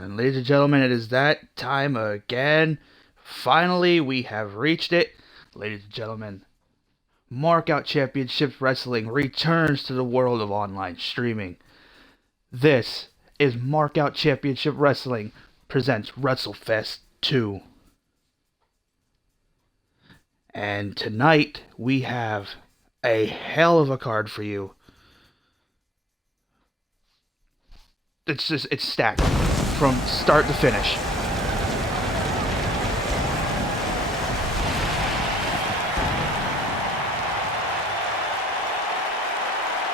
And ladies and gentlemen, it is that time again. Finally, we have reached it. Ladies and gentlemen, Markout Championship Wrestling returns to the world of online streaming. This is Markout Championship Wrestling presents Wrestlefest 2. And tonight, we have a hell of a card for you. It's stacked from start to finish.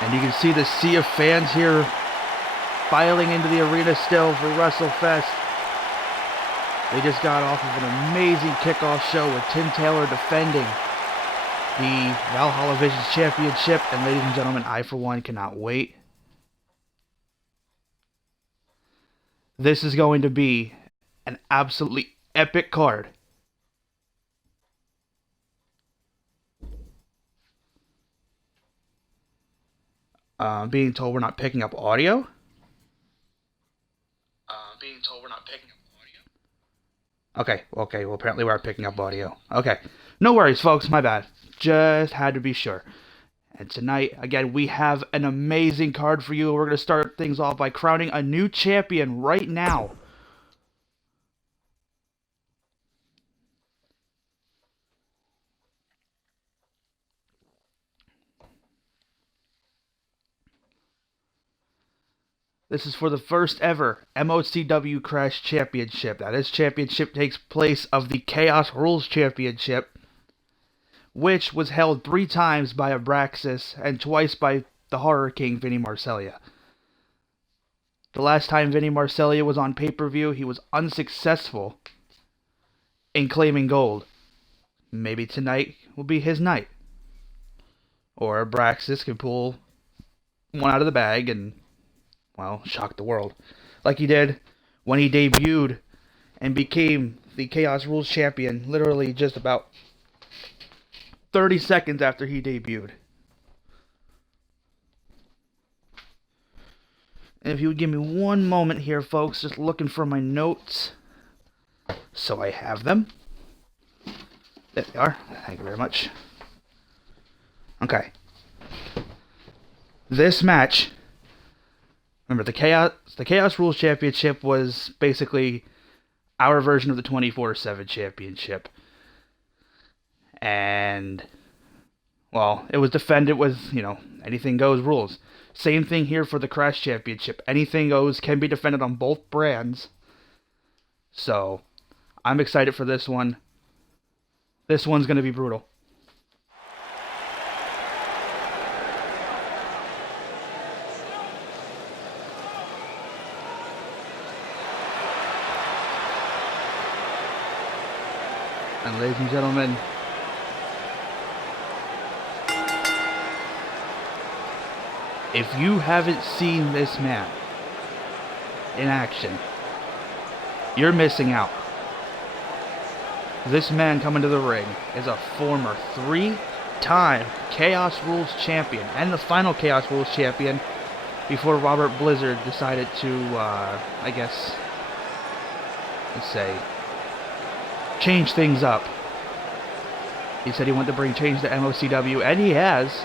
And you can see the sea of fans here filing into the arena still for WrestleFest. They just got off of an amazing kickoff show with Tim Taylor defending the Valhalla Visions Championship. And ladies and gentlemen, I for one cannot wait. This is going to be an absolutely epic card. Being told we're not picking up audio. Okay, well apparently we are picking up audio. Okay, no worries folks, my bad. Just had to be sure. And tonight, again, we have an amazing card for you. We're going to start things off by crowning a new champion right now. This is for the first ever MOCW Crash Championship. Now, this championship takes place of the Chaos Rules Championship, which was held 3 times by Abraxas and twice by the Horror King, Vinny Marseglia. The last time Vinny Marseglia was on pay-per-view, he was unsuccessful in claiming gold. Maybe tonight will be his night. Or Abraxas can pull one out of the bag and, well, shock the world. Like he did when he debuted and became the Chaos Rules Champion literally just about 30 seconds after he debuted. And if you would give me one moment here, folks, just looking for my notes. So I have them. There they are. Thank you very much. Okay. This match, remember, the Chaos Rules Championship was basically our version of the 24/7 Championship. And, well, it was defended with, anything goes rules. Same thing here for the Crash Championship. Anything goes, can be defended on both brands. So, I'm excited for this one. This one's going to be brutal. And ladies and gentlemen, if you haven't seen this man in action, you're missing out. This man coming to the ring is a former 3-time Chaos Rules champion and the final Chaos Rules champion before Robert Blizzard decided to, change things up. He said he wanted to bring change to MOCW, and he has.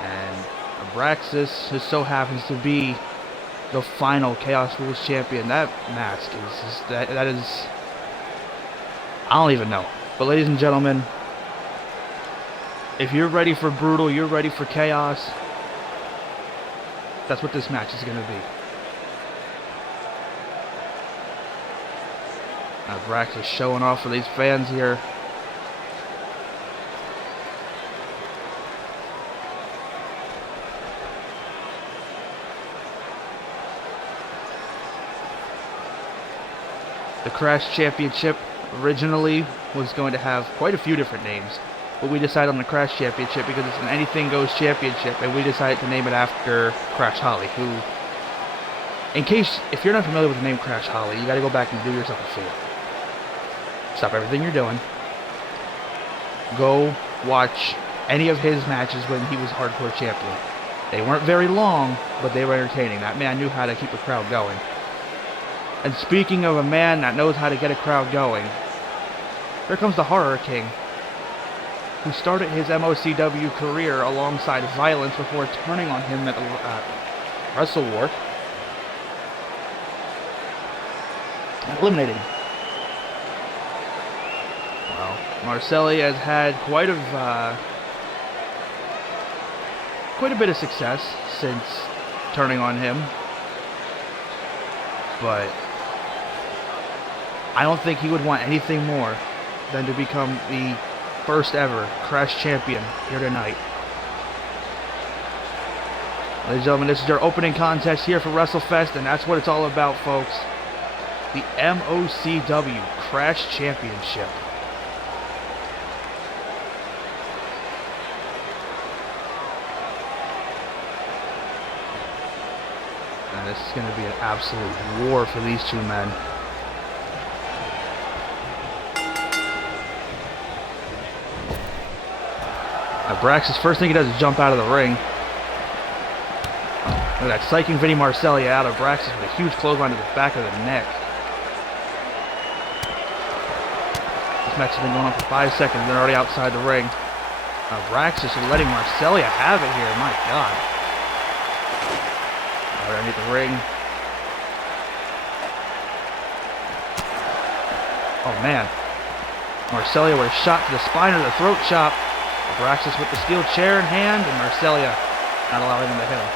And Abraxas just so happens to be the final Chaos Rules champion. That mask that is, I don't even know. But ladies and gentlemen, if you're ready for brutal, you're ready for chaos, that's what this match is going to be. Abraxas showing off for these fans here. The Crash Championship originally was going to have quite a few different names, but we decided on the Crash Championship because it's an Anything Goes Championship, and we decided to name it after Crash Holly, who, if you're not familiar with the name Crash Holly, you gotta go back and do yourself a favor. Stop everything you're doing. Go watch any of his matches when he was Hardcore Champion. They weren't very long, but they were entertaining. That man knew how to keep a crowd going. And speaking of a man that knows how to get a crowd going, here comes the Horror King, who started his MOCW career alongside Violence before turning on him at Wrestle War and eliminating him. Well, Marcelli has had quite a bit of success since turning on him, but I don't think he would want anything more than to become the first ever Crash champion here tonight. Ladies and gentlemen, this is your opening contest here for WrestleFest, and that's what it's all about, folks. The MOCW Crash Championship. And this is going to be an absolute war for these two men. Brax's first thing he does is jump out of the ring. Look at that, psyching Vinny Marcellia out of Braxis with a huge clothesline to the back of the neck. This match has been going on for 5 seconds and they're already outside the ring. Braxis is letting Marcellia have it here, my God. Underneath the ring. Oh man. Marcellia with a shot to the spine or the throat chop. Braxis with the steel chair in hand, and Marcellia not allowing him to hit him.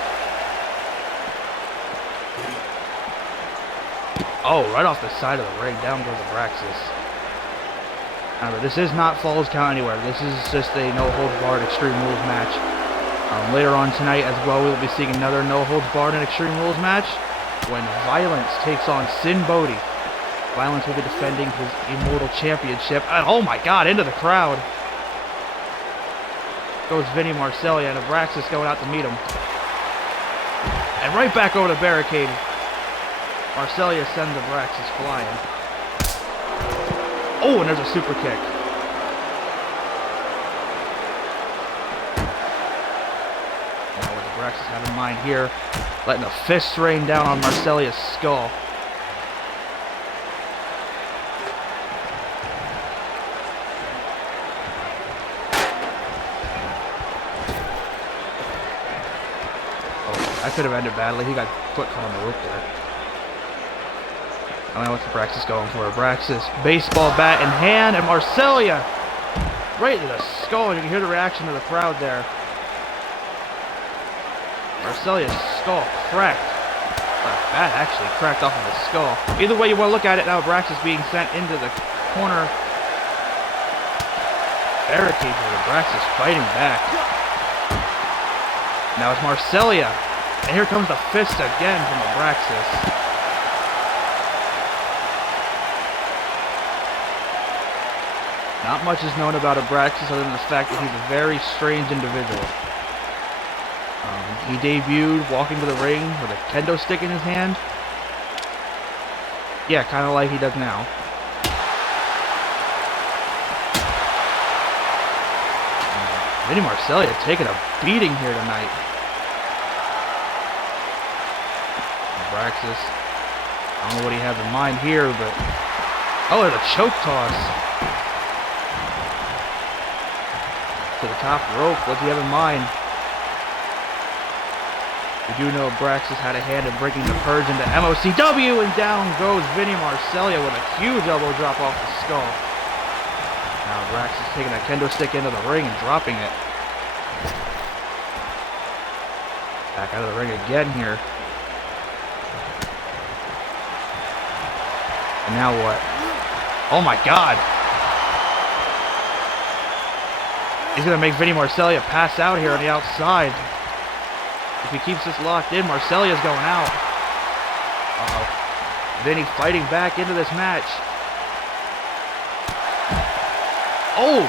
Oh, right off the side of the ring, down goes Braxis. However, this is not Falls Count Anywhere. This is just a no-holds-barred Extreme Rules match. Later on tonight as well, we will be seeing another no-holds-barred and Extreme Rules match when Violence takes on Sin Bodhi. Violence will be defending his Immortal Championship. And oh my God, into the crowd goes Vinny Marcellia, and Abraxas going out to meet him. And right back over the barricade. Marcellia sends Abraxas flying. Oh, and there's a super kick. Now what does Abraxas have in mind here? Letting a fist rain down on Marcellia's skull. That could have ended badly. He got foot caught on the rope there. I don't know what Abraxas going for. Abraxas, baseball bat in hand, and Marcellia right to the skull. You can hear the reaction of the crowd there. Marcellia's skull cracked. The bat actually cracked off of his skull. Either way you want to look at it, now Abraxas being sent into the corner barricade with Abraxas fighting back. Now it's Marcellia. And here comes the fist again from Abraxas. Not much is known about Abraxas other than the fact that he's a very strange individual. He debuted walking to the ring with a kendo stick in his hand. Yeah, kind of like he does now. Vinny Marcellia taking a beating here tonight. Abraxas, I don't know what he has in mind here, but oh, there's a choke toss to the top rope. What's he have in mind? We do know Abraxas had a hand in breaking the Purge into MOCW, and down goes Vinny Marcellia with a huge elbow drop off the skull. Now Abraxas taking a kendo stick into the ring and dropping it. Back out of the ring again here. And now what? Oh my God! He's gonna make Vinny Marcellia pass out here on the outside. If he keeps this locked in, Marcellia's going out. Uh-oh. Vinny fighting back into this match. Oh!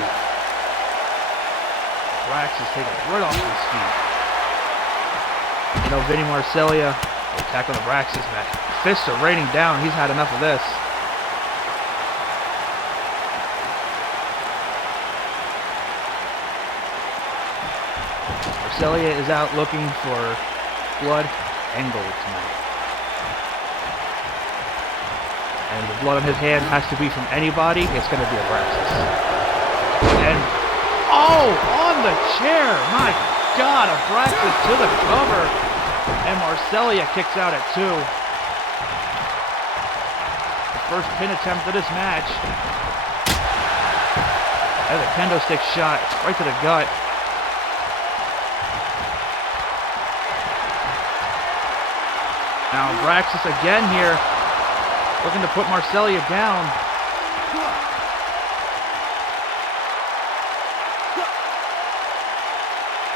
Brax is taking it right off his feet. You know, Vinny Marcellia attacking the Braxis match. Fists are raining down. He's had enough of this. Marcellia is out looking for blood and gold tonight. And the blood on his hand has to be from anybody. It's going to be Abraxas. And, oh, on the chair. My God, Abraxas to the cover. And Marcellia kicks out at 2. The first pin attempt of this match. There's a kendo stick shot right to the gut. Now Abraxas again here, looking to put Marcellia down.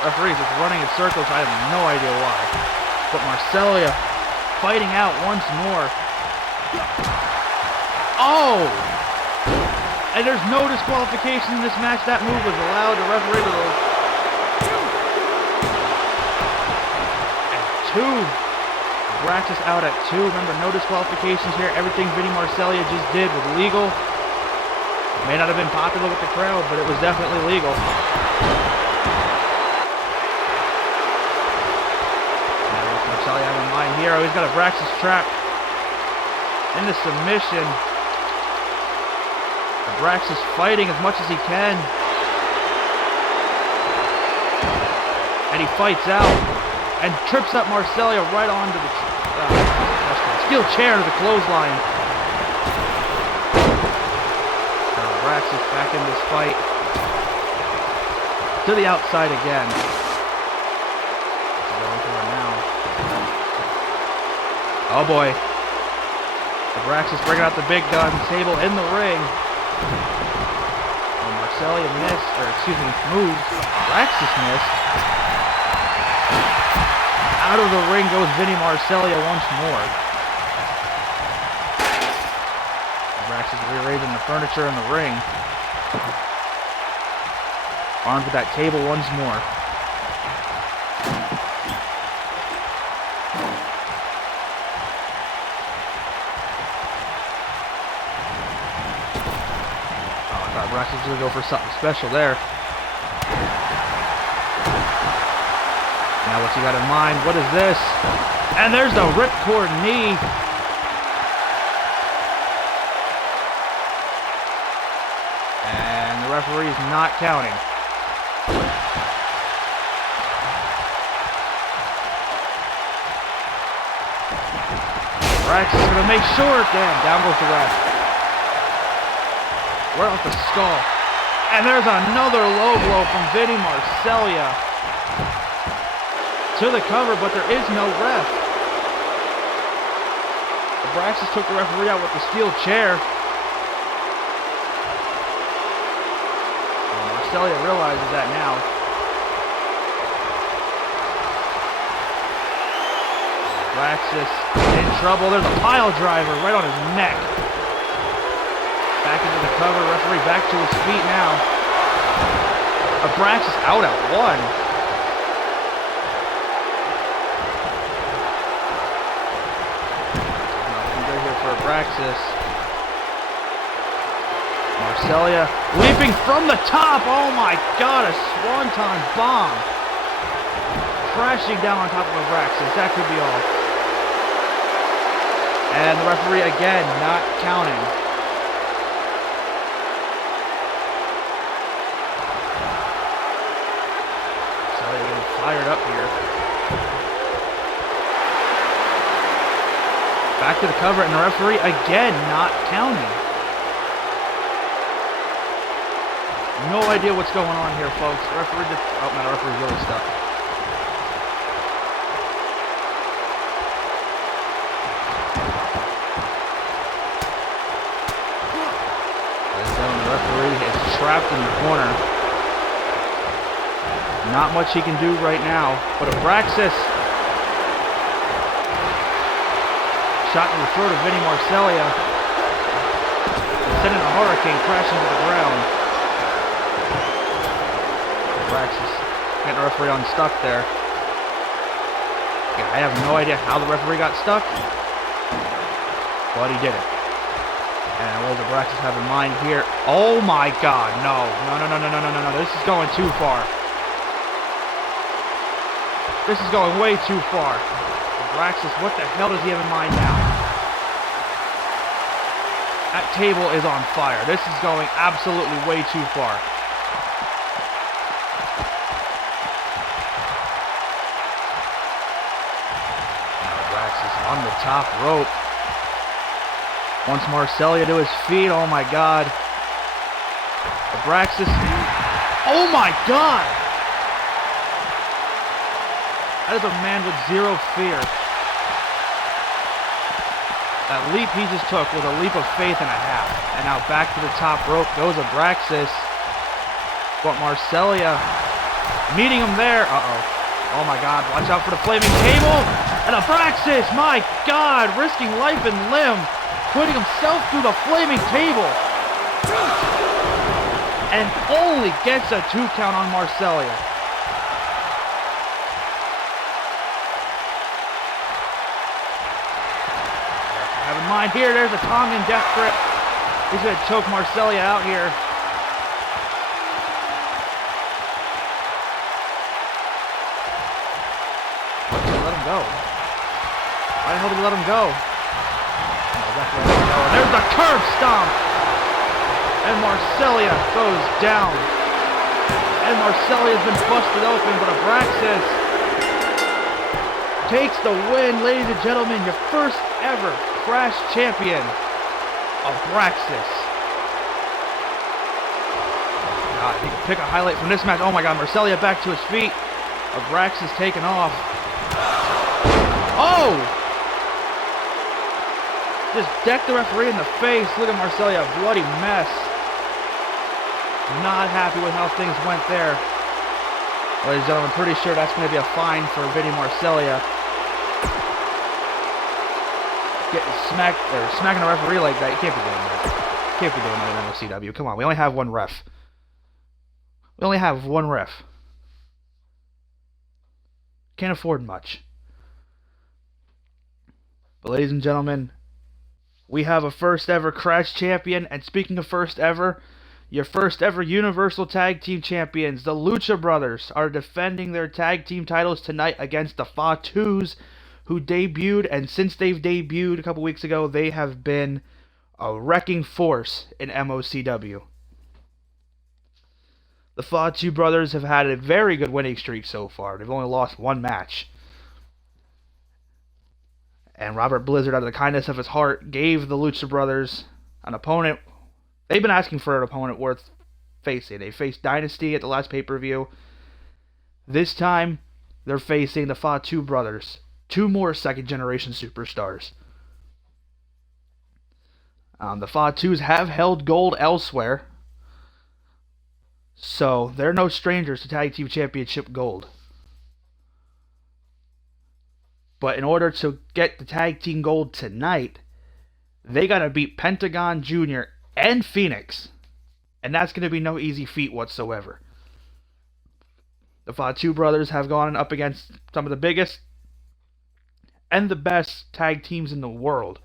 Referee's just running in circles. I have no idea why. But Marcellia fighting out once more. Oh! And there's no disqualification in this match. That move was allowed. The referee was at 2. Abraxas out at 2. Remember, no disqualifications here. Everything Vinny Marcellia just did was legal. May not have been popular with the crowd, but it was definitely legal. Marcellia have in mind here. Oh, he's got Abraxas trapped in the submission. Abraxas fighting as much as he can. And he fights out and trips up Marcellia right onto the steel chair to the clothesline. Now Abraxas back in this fight. To the outside again. Going for it now. Oh boy. Abraxas bringing out the big guns. Sable in the ring. Oh, Marcellia missed, or excuse me, moved. Abraxas missed. Out of the ring goes Vinny Marcellia once more. Abraxas rearranging the furniture in the ring. Armed with that table once more. Abraxas is going to go for something special there. Now what's he got in mind? What is this? And there's the ripcord knee. And the referee's not counting. Abraxas is going to make sure. Damn, down goes the ref. Right off the skull. And there's another low blow from Vinny Marcellia. To the cover, but there is no ref. Abraxas took the referee out with the steel chair. And Marcellia realizes that now. Abraxas in trouble. There's a pile driver right on his neck. Back into the cover, referee back to his feet now. Abraxas out at 1. Nothing good here for Abraxas. Marcellia leaping from the top. Oh my God, a swanton bomb. Crashing down on top of Abraxas. That could be all. And the referee again not counting. Fired up here. Back to the cover, and the referee again not counting. No idea what's going on here, folks. The referee just... Oh, no, the referee's really stuck. The referee is trapped in the corner. Not much he can do right now, but Abraxas shot to the throat of Vinny Marcellia, sending a hurricane crashing to the ground. Abraxas getting the referee unstuck there. Yeah, I have no idea how the referee got stuck, but he did it. And what does Abraxas have in mind here? Oh my God, no. No. This is going too far. This is going way too far. Abraxas, what the hell does he have in mind now? That table is on fire. This is going absolutely way too far. Abraxas on the top rope. Wants Marcellia to his feet. Oh my God. Abraxas. Oh my God. That is a man with zero fear. That leap he just took was a leap of faith and a half. And now back to the top rope goes Abraxas. But Marcellia meeting him there. Uh-oh. Oh my God. Watch out for the flaming table. And Abraxas, my God, risking life and limb, putting himself through the flaming table. And only gets a 2 count on Marcellia. Have in mind here, there's a Tongan death grip. He's going to choke Marcellia out here. Why did he let him go? Why the hell did he let him go? Oh, there's the curb stomp! And Marcellia goes down. And Marcellia's been busted open, but Abraxas takes the win, ladies and gentlemen. Your first ever Crash champion, Abraxas. God, you can pick a highlight from this match. Oh my God, Marcellia back to his feet. Abraxas taken off. Oh! Just decked the referee in the face. Look at Marcellia, a bloody mess. Not happy with how things went there. Ladies and gentlemen, I'm pretty sure that's going to be a fine for Vinny Marcellia. Getting smacked, or smacking a referee like that. You can't be doing that. You can't be doing that in MOCW. Come on, we only have one ref. We only have one ref. Can't afford much. But ladies and gentlemen, we have a first ever Crash champion. And speaking of first ever, your first ever Universal Tag Team Champions, the Lucha Brothers, are defending their tag team titles tonight against the Fatus, who debuted, and since they've debuted a couple weeks ago, they have been a wrecking force in MOCW. The Fatu brothers have had a very good winning streak so far. They've only lost one match. And Robert Blizzard, out of the kindness of his heart, gave the Lucha Brothers an opponent. They've been asking for an opponent worth facing. They faced Dynasty at the last pay-per-view. This time, they're facing the Fatu brothers. 2 more second-generation superstars. The Fatus have held gold elsewhere, so they're no strangers to Tag Team Championship gold. But in order to get the Tag Team gold tonight, they gotta beat Pentagon Jr. and Phoenix. And that's gonna be no easy feat whatsoever. The Fatu brothers have gone up against some of the biggest and the best tag teams in the world.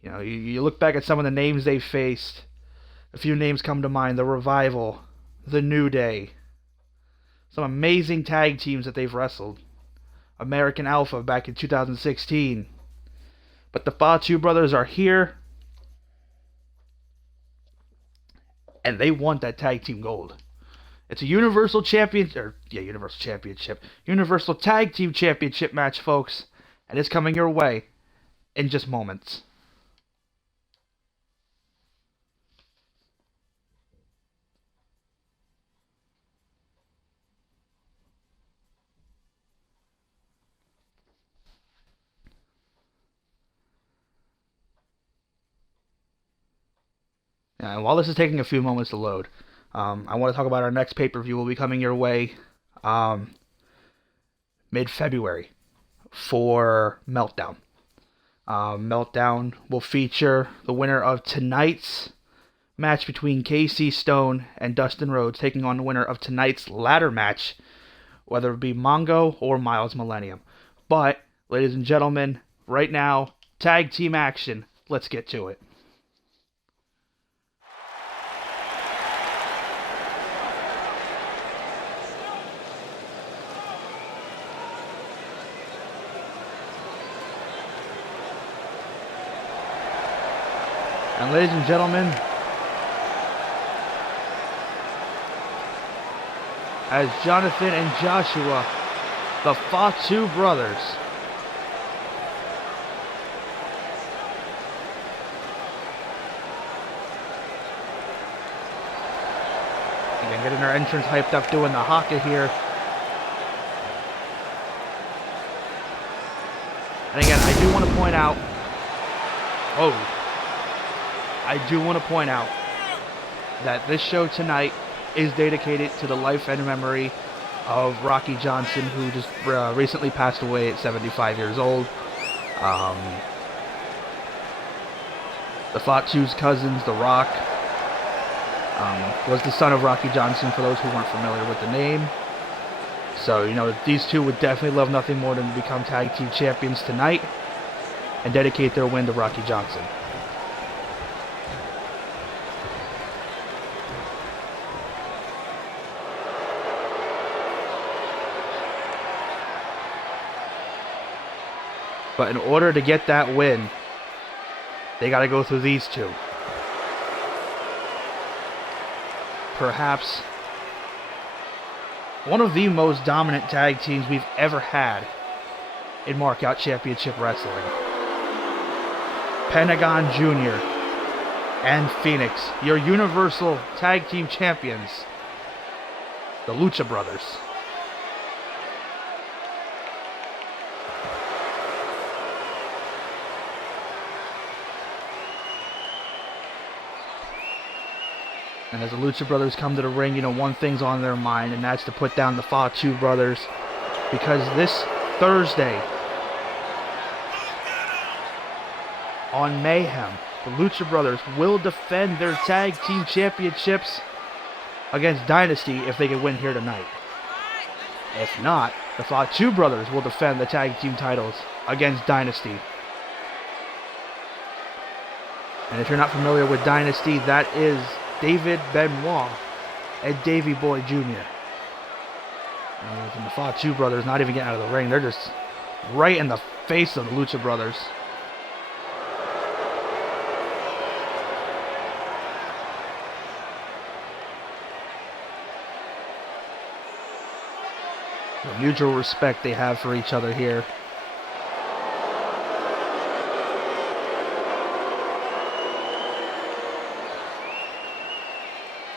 You know, you look back at some of the names they faced. A few names come to mind. The Revival, the New Day. Some amazing tag teams that they've wrestled. American Alpha back in 2016. But the Fatu brothers are here. And they want that tag team gold. It's a Universal Championship Universal Tag Team Championship match, folks. And it's coming your way in just moments. And while this is taking a few moments to load, I want to talk about our next pay-per-view. Will be coming your way mid-February for Meltdown. Meltdown will feature the winner of tonight's match between KC Stone and Dustin Rhodes, taking on the winner of tonight's ladder match, whether it be Mongo or Miles Millennium. But, ladies and gentlemen, right now, tag team action. Let's get to it. And ladies and gentlemen, as Jonathan and Joshua, the Fatu brothers, again, getting their entrance hyped up, doing the haka here. And again, I do want to point out, that this show tonight is dedicated to the life and memory of Rocky Johnson, who just recently passed away at 75 years old. The Fatu's cousins, The Rock, was the son of Rocky Johnson, for those who weren't familiar with the name. So, you know, these two would definitely love nothing more than to become tag team champions tonight and dedicate their win to Rocky Johnson. But in order to get that win, they got to go through these two. Perhaps one of the most dominant tag teams we've ever had in Markout Championship Wrestling. Pentagon Jr. and Phoenix, your Universal Tag Team Champions, the Lucha Brothers. And as the Lucha Brothers come to the ring, you know, one thing's on their mind, and that's to put down the Fatu Brothers. Because this Thursday, on Mayhem, the Lucha Brothers will defend their tag team championships against Dynasty if they can win here tonight. If not, the Fatu Brothers will defend the tag team titles against Dynasty. And if you're not familiar with Dynasty, that is David Benoit and Davey Boy Jr. And the Fatu Brothers not even getting out of the ring. They're just right in the face of the Lucha Brothers. The mutual respect they have for each other here.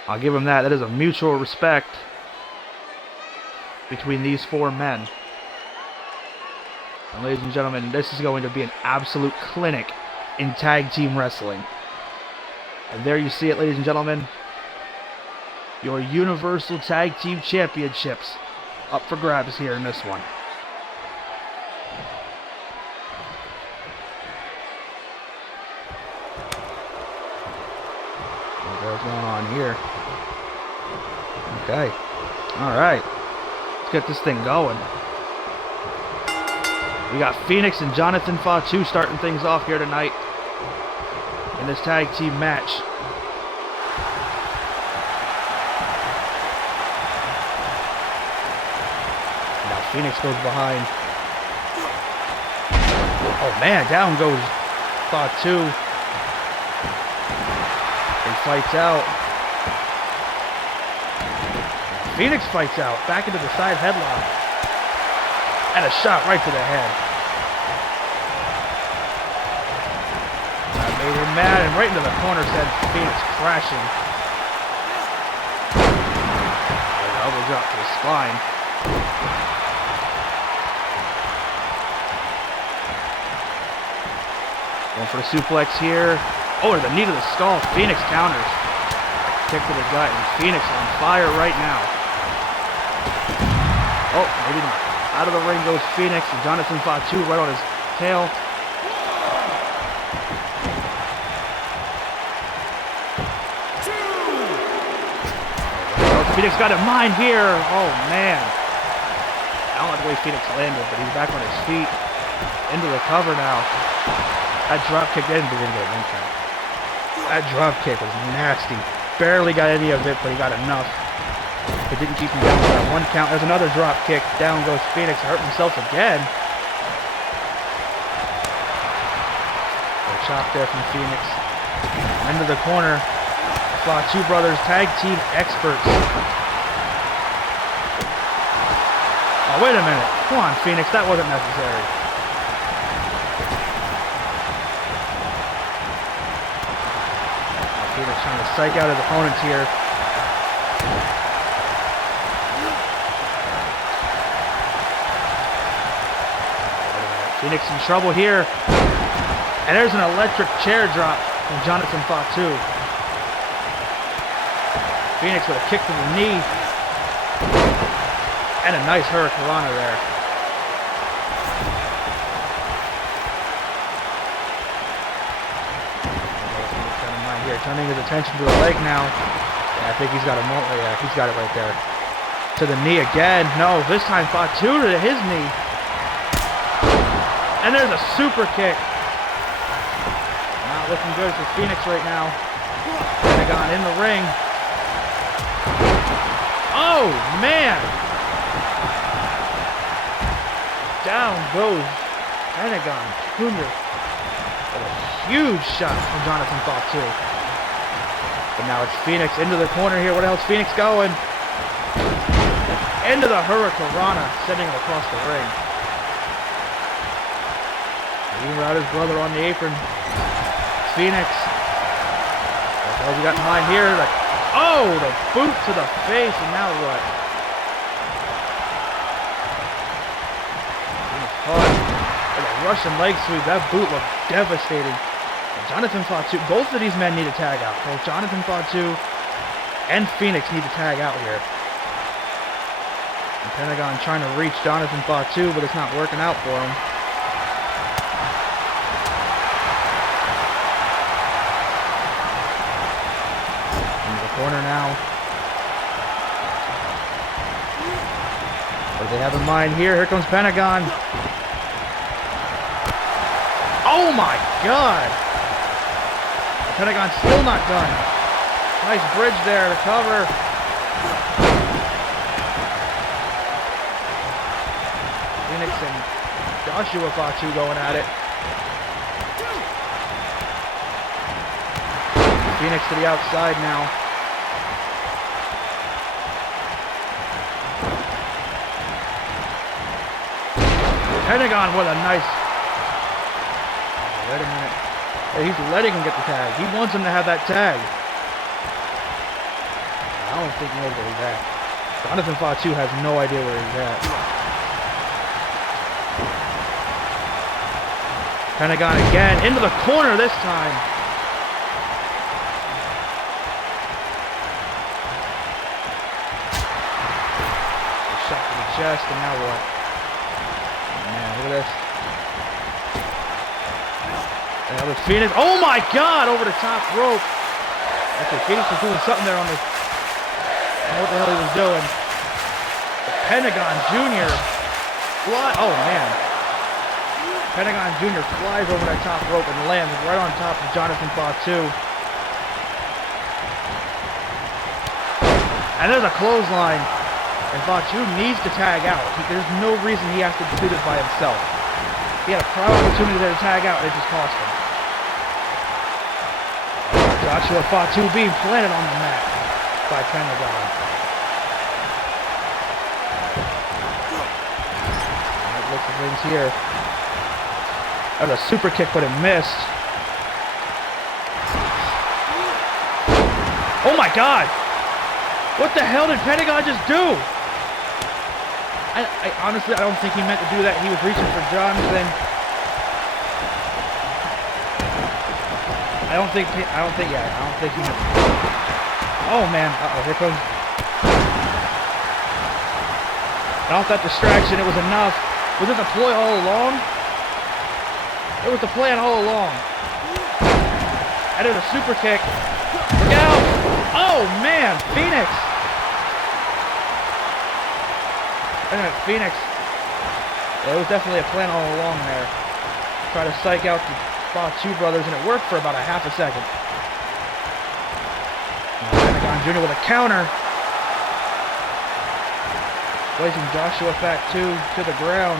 I'll give them that. That is a mutual respect between these four men. And ladies and gentlemen, this is going to be an absolute clinic in tag team wrestling. And there you see it, ladies and gentlemen. Your Universal Tag Team Championships up for grabs here in this one. What's going on here? Okay. Alright. Let's get this thing going. We got Phoenix and Jonathan Fatu starting things off here tonight in this tag team match. Now Phoenix goes behind. Oh man, down goes Fatu. Fights out. Phoenix fights out. Back into the side headlock. And a shot right to the head. That made him mad, and right into the corner sent Phoenix crashing. An elbow drop to the spine. Going for the suplex here. Oh, to the knee to the skull. Phoenix counters. Kick to the gut, and Phoenix on fire right now. Oh, maybe not. Out of the ring goes Phoenix, and Jonathan Fatu right on his tail. Oh, Phoenix got a mine here. Oh, man. I don't like the way Phoenix landed, but he's back on his feet. Into the cover now. That drop kick didn't get a one count. That drop kick was nasty. Barely got any of it, but he got enough. It didn't keep him down for that one count. There's another drop kick. Down goes Phoenix, hurt himself again. A chop there from Phoenix. Into the corner. Fatu brothers, tag team experts. Oh, wait a minute. Come on, Phoenix. That wasn't necessary. Phoenix trying to psych out his opponents here. Phoenix in trouble here. And there's an electric chair drop from Jonathan Fatu. Phoenix with a kick to the knee. And a nice hurricanrana there. Here, turning his attention to the leg now. Yeah, I think he's got a moment. Yeah, he's got it right there. To the knee again. No, this time Fatu to his knee. And there's a super kick. Not looking good for Phoenix right now. Pentagon in the ring. Oh, man. Down goes Pentagon Jr. with a huge shot from Jonathan Fatu. But now it's Phoenix into the corner here. Where the hell's Phoenix going? Into the hurricanrana, sending him across the ring. Even without his brother on the apron. Phoenix. What the hell you got in mind here? Like, oh, the boot to the face, and now what? Phoenix caught with a Russian leg sweep. That boot looked devastating. And Jonathan Fatu, both of these men need to tag out. Both Jonathan Fatu and Phoenix need to tag out here. And Pentagon trying to reach Jonathan Fatu, but it's not working out for him. Corner now. What do they have in mind here? Here comes Pentagon. Oh my God! Pentagon's still not done. Nice bridge there to cover. Phoenix and Joshua Fatu going at it. Phoenix to the outside now. Pentagon with a nice... Wait a minute. Hey, he's letting him get the tag. He wants him to have that tag. I don't think he knows where he's at. Jonathan Fatu has no idea where he's at. Pentagon again. Into the corner this time. Shot to the chest, and now what? Look at this. And that was Phoenix. Oh my God! Over the top rope. Actually, Phoenix was doing something there on the... I don't know what the hell he was doing. But Pentagon Jr. Oh man. Pentagon Jr. flies over that top rope and lands right on top of Jonathan Fatu. And there's a clothesline. And Fatu needs to tag out. There's no reason he has to do this by himself. He had a prime opportunity there to tag out, and it just cost him. Joshua Fatu being planted on the mat by Pentagon. Right, look at things here. That was a super kick, but it missed. Oh my God! What the hell did Pentagon just do? I honestly, I don't think he meant to do that. He was reaching for Jonathan. I don't think he meant to. Oh man, here comes. Off that distraction, it was enough. Was it the ploy all along? It was the plan all along. I did a super kick. Look out! Oh man, Phoenix! Phoenix. Yeah, it was definitely a plan all along there. Try to psych out the Fatu brothers, and it worked for about a half a second. Pentagon Jr. with a counter. Placing Joshua Fatu to the ground.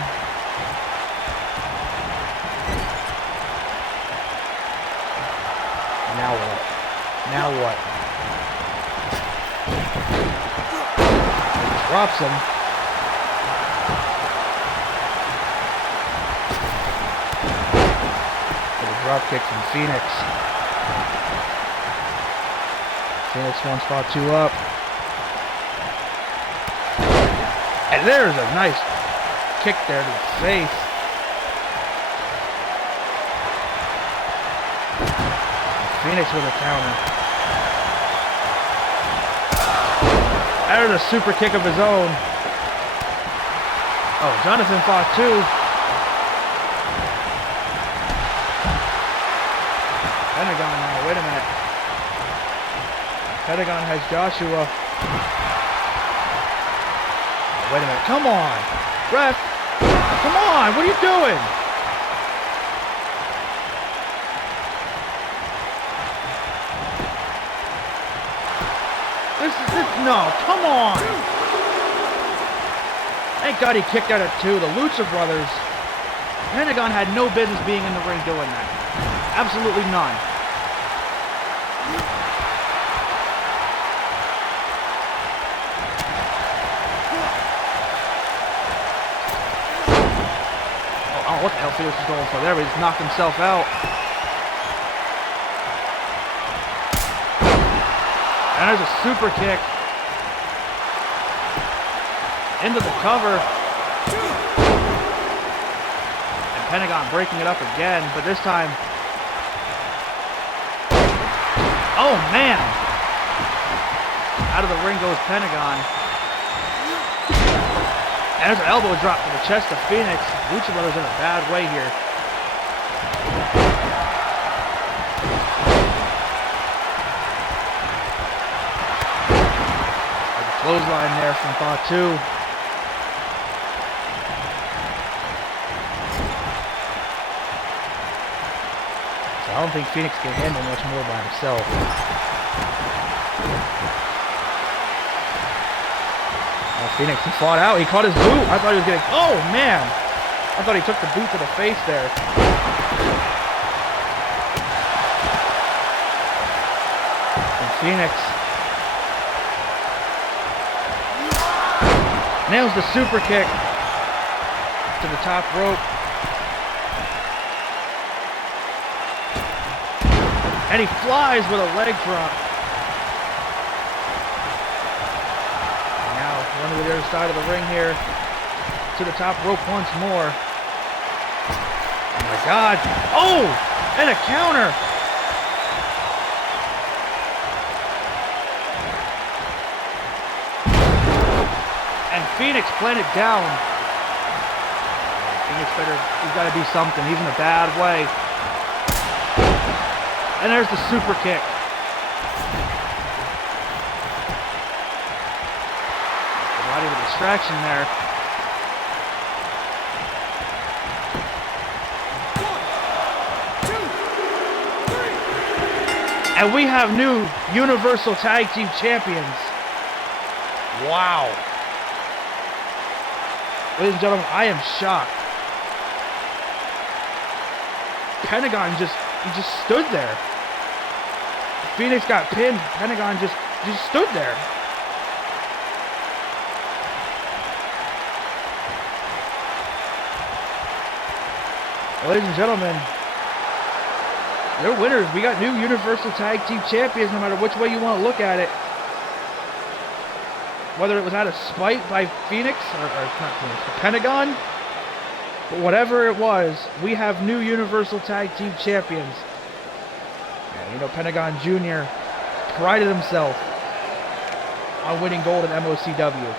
Now what? Now what? He drops him. With a drop kick from Phoenix. Phoenix wants Fatu up. And there's a nice kick there to the face. Phoenix with a counter. There's a super kick of his own. Oh, Jonathan Fatu. Pentagon now, wait a minute. Pentagon has Joshua. Oh, wait a minute, come on. Ref, come on, what are you doing? No, come on! Thank God he kicked out at 2. The Lucha Brothers. Pentagon had no business being in the ring doing that. Absolutely none. Oh, I don't know what the hell Felix is going for there, but he's knocked himself out. And there's a super kick. Into the cover. And Pentagon breaking it up again, but this time... Oh, man! Out of the ring goes Pentagon. And there's an elbow drop to the chest of Phoenix. Lucha Brothers in a bad way here. There's a clothesline there from Fatu. I don't think Phoenix can handle much more by himself. Oh, Phoenix, he fought out. He caught his boot. I thought he was getting... Oh, man! I thought he took the boot to the face there. And Phoenix nails the super kick to the top rope. And he flies with a leg drop. Now, run to the other side of the ring here. To the top rope once more. Oh my God. Oh! And a counter! And Phoenix planted down. Phoenix better, he's got to do something. He's in a bad way. And there's the super kick. Not even a distraction there. 1, 2, 3. And we have new Universal Tag Team Champions. Wow. Ladies and gentlemen, I am shocked. Pentagon just stood there. Phoenix got pinned. Pentagon just stood there. Ladies and gentlemen, they're winners. We got new Universal Tag Team Champions no matter which way you want to look at it. Whether it was out of spite by Phoenix, or not Phoenix, but Pentagon. But whatever it was, we have new Universal Tag Team Champions. And you know, Pentagon Jr. prided himself on winning gold in MOCW.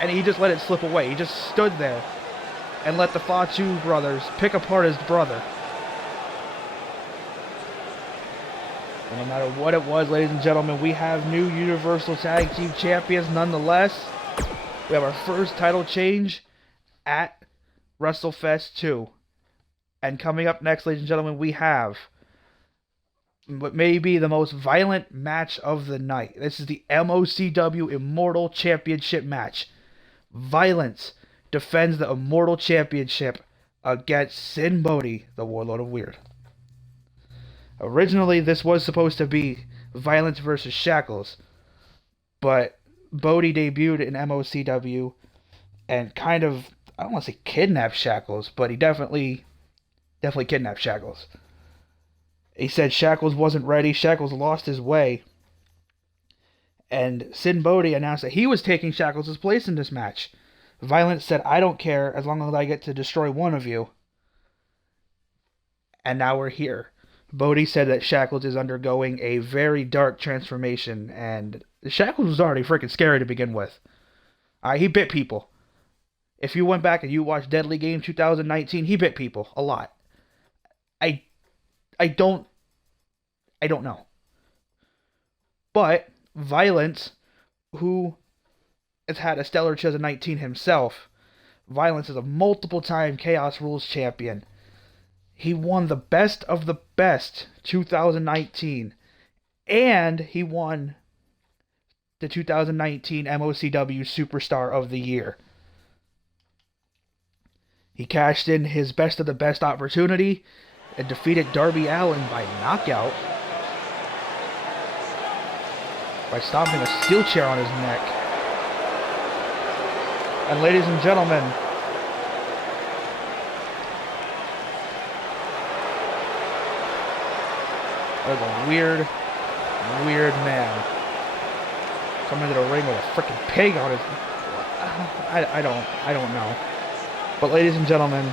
And he just let it slip away. He just stood there and let the Fatu brothers pick apart his brother. And no matter what it was, ladies and gentlemen, we have new Universal Tag Team Champions nonetheless. We have our first title change at Wrestlefest 2. And coming up next, ladies and gentlemen, we have what may be the most violent match of the night. This is the MOCW Immortal Championship match. Violence defends the Immortal Championship against Sin Bodhi, the Warlord of Weird. Originally, this was supposed to be Violence versus Shackles, but Bodie debuted in MOCW and kind of, I don't want to say kidnapped Shackles, but he definitely kidnapped Shackles. He said Shackles wasn't ready. Shackles lost his way. And Sin Bodie announced that he was taking Shackles' place in this match. Violence said, I don't care as long as I get to destroy one of you. And now we're here. Bodie said that Shackles is undergoing a very dark transformation, and Shackles was already freaking scary to begin with. He bit people. If you went back and you watched Deadly Game 2019, he bit people a lot. I don't know. But Violence, who has had a stellar 2019 himself, Violence is a multiple-time Chaos Rules champion. He won the Best of the Best 2019, and he won the 2019 MOCW Superstar of the Year. He cashed in his Best of the Best opportunity and defeated Darby Allin by knockout by stomping a steel chair on his neck. And ladies and gentlemen, there's a weird man coming to the ring with a freaking pig on his... I don't know. But ladies and gentlemen,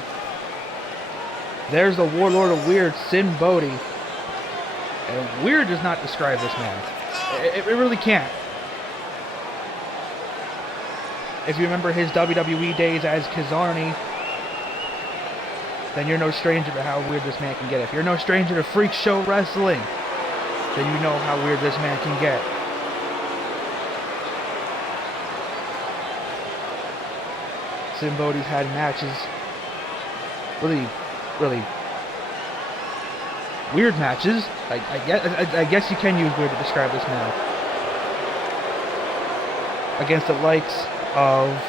there's the Warlord of Weird, Sin Bodie. And weird does not describe this man. It really can't. If you remember his WWE days as Kazarni, then you're no stranger to how weird this man can get. If you're no stranger to Freak Show Wrestling, then you know how weird this man can get. Sin Bodie's had matches, really weird matches. I guess you can use weird to describe this man. Against the likes of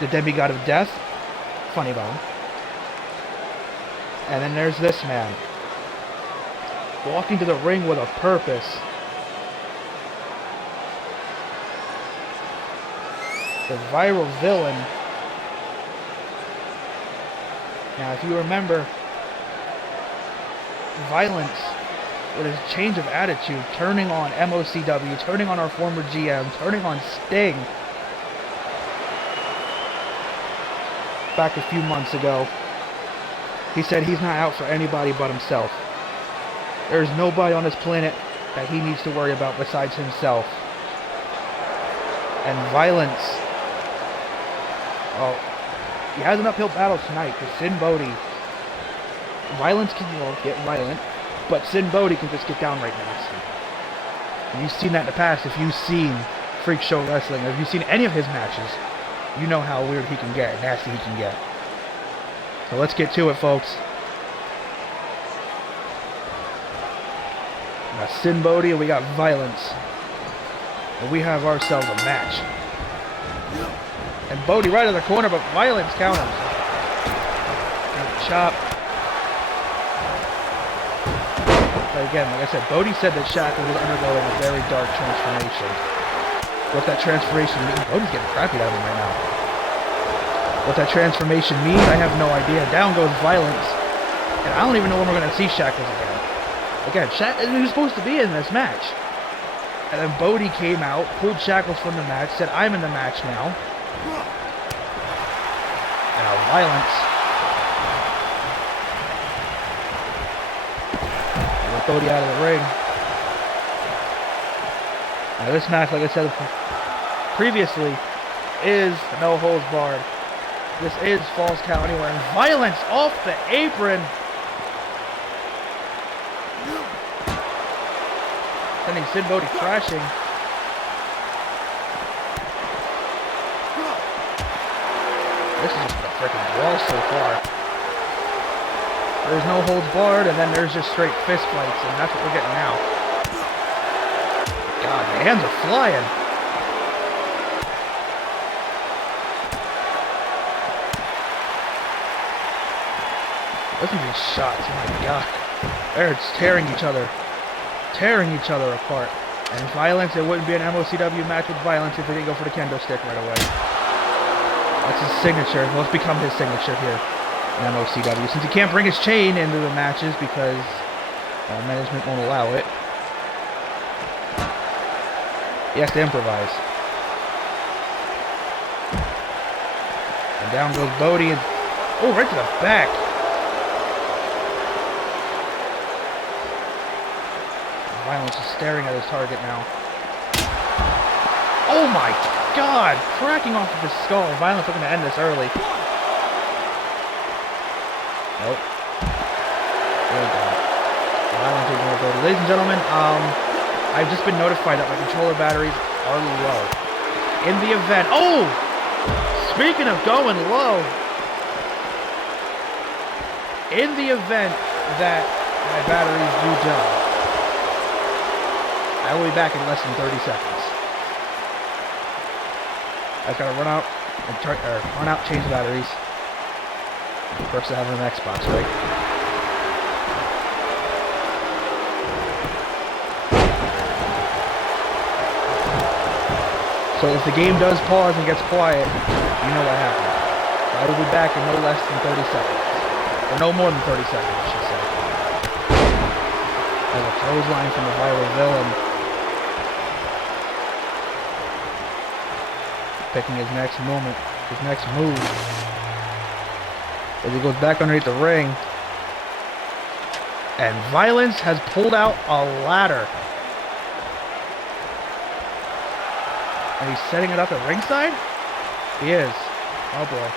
the Demigod of Death, Funny Bone. And then there's this man, walking to the ring with a purpose. The viral villain. Now, if you remember, Violence, with his change of attitude, turning on MOCW, turning on our former GM, turning on Sting, back a few months ago, he said he's not out for anybody but himself. There's nobody on this planet that he needs to worry about besides himself. And Violence, well, he has an uphill battle tonight because Sin Bodie, Violence can get violent, but Sin Bodie can just get downright nasty. And you've seen that in the past. If you've seen Freak Show Wrestling, or if you've seen any of his matches, you know how weird he can get, nasty he can get. So let's get to it, folks. We got Sin Bodie and we got Violence. And we have ourselves a match. And Bodie right in the corner, but Violence counters. And chop. But again, like I said, Bodie said that Shackles was undergoing a very dark transformation. What that transformation means, Bodie's getting crappy out of him right now. What that transformation means, I have no idea. Down goes Violence. And I don't even know when we're going to see Shackles again. Again, he was supposed to be in this match. And then Bodie came out, pulled Shackles from the match, said, I'm in the match now. And now Violence. With Bodie out of the ring. Now this match, like I said previously, is no holds barred. This is Falls Count Anywhere. And Violence off the apron. Sending Sin Bodie crashing. This is just a freaking brawl so far. There's no holds barred, and then there's just straight fist fights, and that's what we're getting now. God, the hands are flying. Listen to these shots, oh my God. They're tearing each other apart. And Violence, it wouldn't be an MOCW match with Violence if they didn't go for the kendo stick right away. That's his signature. Well, it's become his signature here in MOCW. Since he can't bring his chain into the matches because management won't allow it, he has to improvise. And down goes Bodie, and oh, right to the back. Violence is staring at his target now. Oh my God! Cracking off of his skull. Violence looking to end this early. Nope. There we go. Violence ignored Bodie. Ladies and gentlemen, I've just been notified that my controller batteries are low. In the event... Oh! Speaking of going low, in the event that my batteries do die, I will be back in less than 30 seconds. I've got to run out and change the batteries. First, I have an Xbox, right? So if the game does pause and gets quiet, you know what happened. I will be back in no less than 30 seconds. Or no more than 30 seconds, I should say. As a clothesline from the viral villain. Picking his next moment, his next move. As he goes back underneath the ring. And Violence has pulled out a ladder. And he's setting it up at ringside? He is. Oh boy.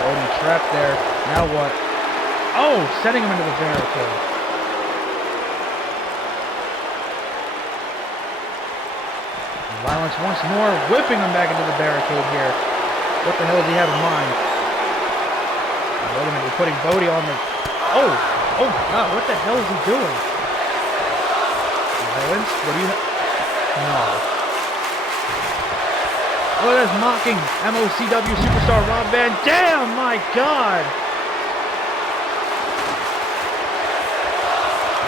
Bodie trapped there. Now what? Oh! Setting him into the barricade. And Violence once more, whipping him back into the barricade here. What the hell does he have in mind? Wait a minute, we're putting Bodie on the... Oh! Oh my God, what the hell is he doing? Violence? What do you have? No. Oh, that's mocking MOCW superstar Rob Van Dam! My God!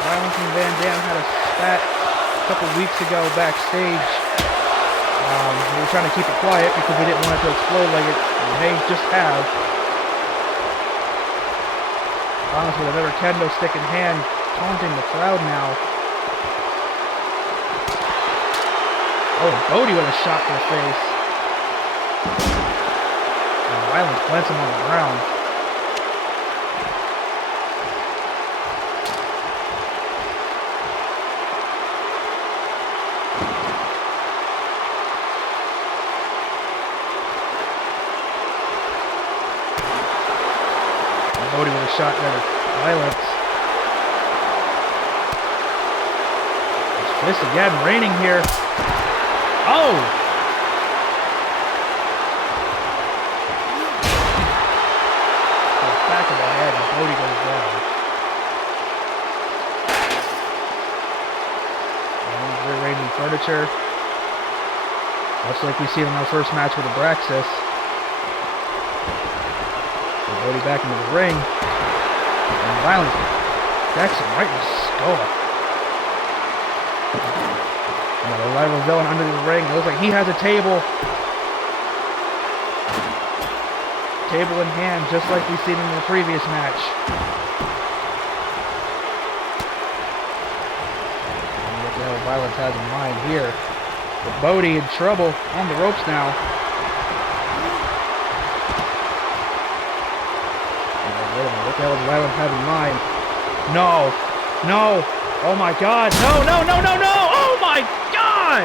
Violence and Van Dam had a spat a couple weeks ago backstage. We were trying to keep it quiet because we didn't want it to explode like it may just have. Violence with another kendo stick in hand, taunting the crowd now. Oh, Bodie with a shot to the face. And Violence plants him on the ground. And Bodie with a shot there to Violence. His fist again, raining here. Oh! The back of the head, and Bodie goes down. And he's rearranging furniture. Much like we see in our first match with Abraxas. And Bodie back into the ring. And Violence decks him right in the skull. The rival villain under the ring. It looks like he has a table. Table in hand, just like we've seen in the previous match. And what the hell Violence has in mind here. But Bodie in trouble on the ropes now. Wait a minute, what the hell does Violence have in mind? No! No! Oh my God! No! No! No! No! No! Oh my God!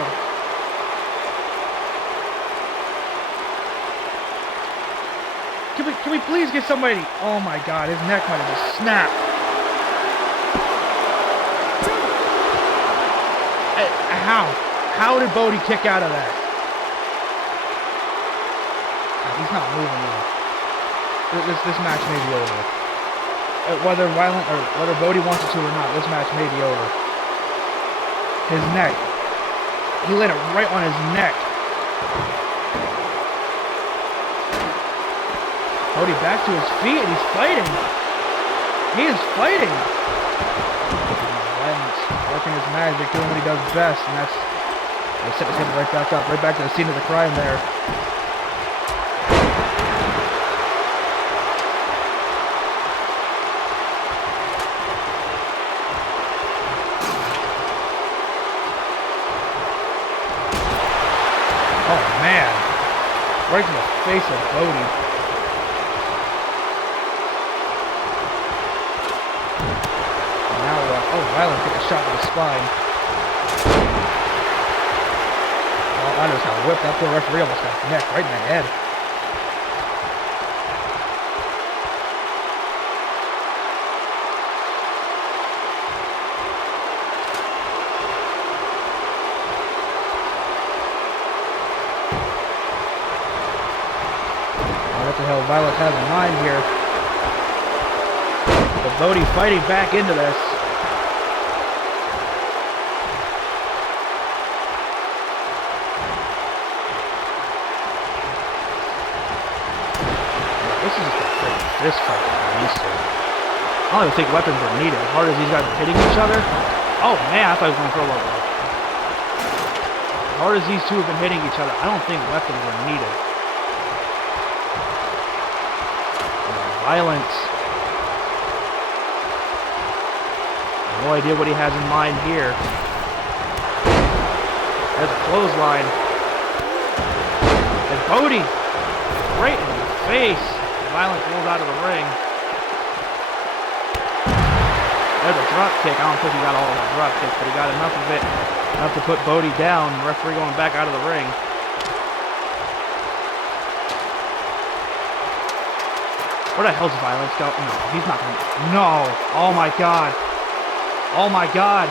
Can we please get somebody? Oh my God! His neck might have just snapped. How? How did Bodie kick out of that? He's not moving now. This match may be over. Whether Bodie wants it to or not, this match may be over. His neck. He laid it right on his neck. Cody back to his feet and he's fighting. He is fighting. Violence, working his magic, doing what he does best, and that's... They set his head right back up, right back to the scene of the crime there. Oh man, right to the face of Cody. Now, Violence took a shot to the spine. Oh, I just got whipped. That poor referee almost got necked right in the head. What the hell Violence has in mind here? But Bodhi fighting back into this. This is just a freaking fist fight that I'm used to. I don't even think weapons are needed. As hard as these guys are hitting each other. Oh man, I thought he was going to throw a low blow. As hard as these two have been hitting each other, I don't think weapons are needed. Violence. No idea what he has in mind here. There's a clothesline. And Bodhi, right in the face. Violence rolls out of the ring. There's a drop kick. I don't think he got all of that drop kick, but he got enough of it. Enough to put Bodhi down. The referee going back out of the ring. Where the hell's Violence go? No, he's not going to... No! Oh my god! Oh my god!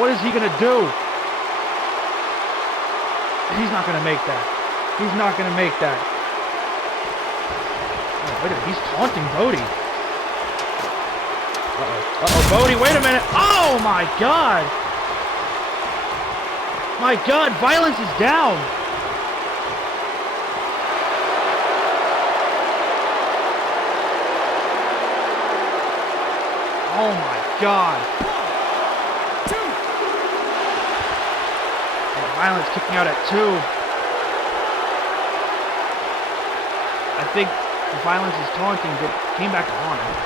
What is he going to do? He's not going to make that. He's not going to make that. Oh, wait a minute. He's taunting Bodhi. Uh-oh. Uh-oh, Bodhi, wait a minute. Oh my god! My god, Violence is down! Oh my god. 1, 2. And Violence kicking out at 2. I think Violence's taunting came back to haunt him.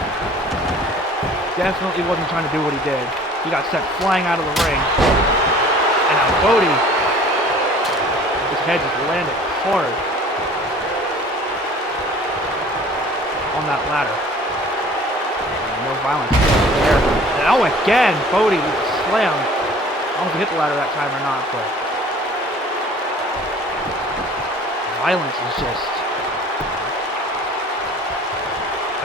Definitely wasn't trying to do what he did. He got sent flying out of the ring. And now Bodhi, his head just landed hard on that ladder. No Violence there. And oh, again, Bodhi with a slam. I don't know if he hit the ladder that time or not, but Violence is just...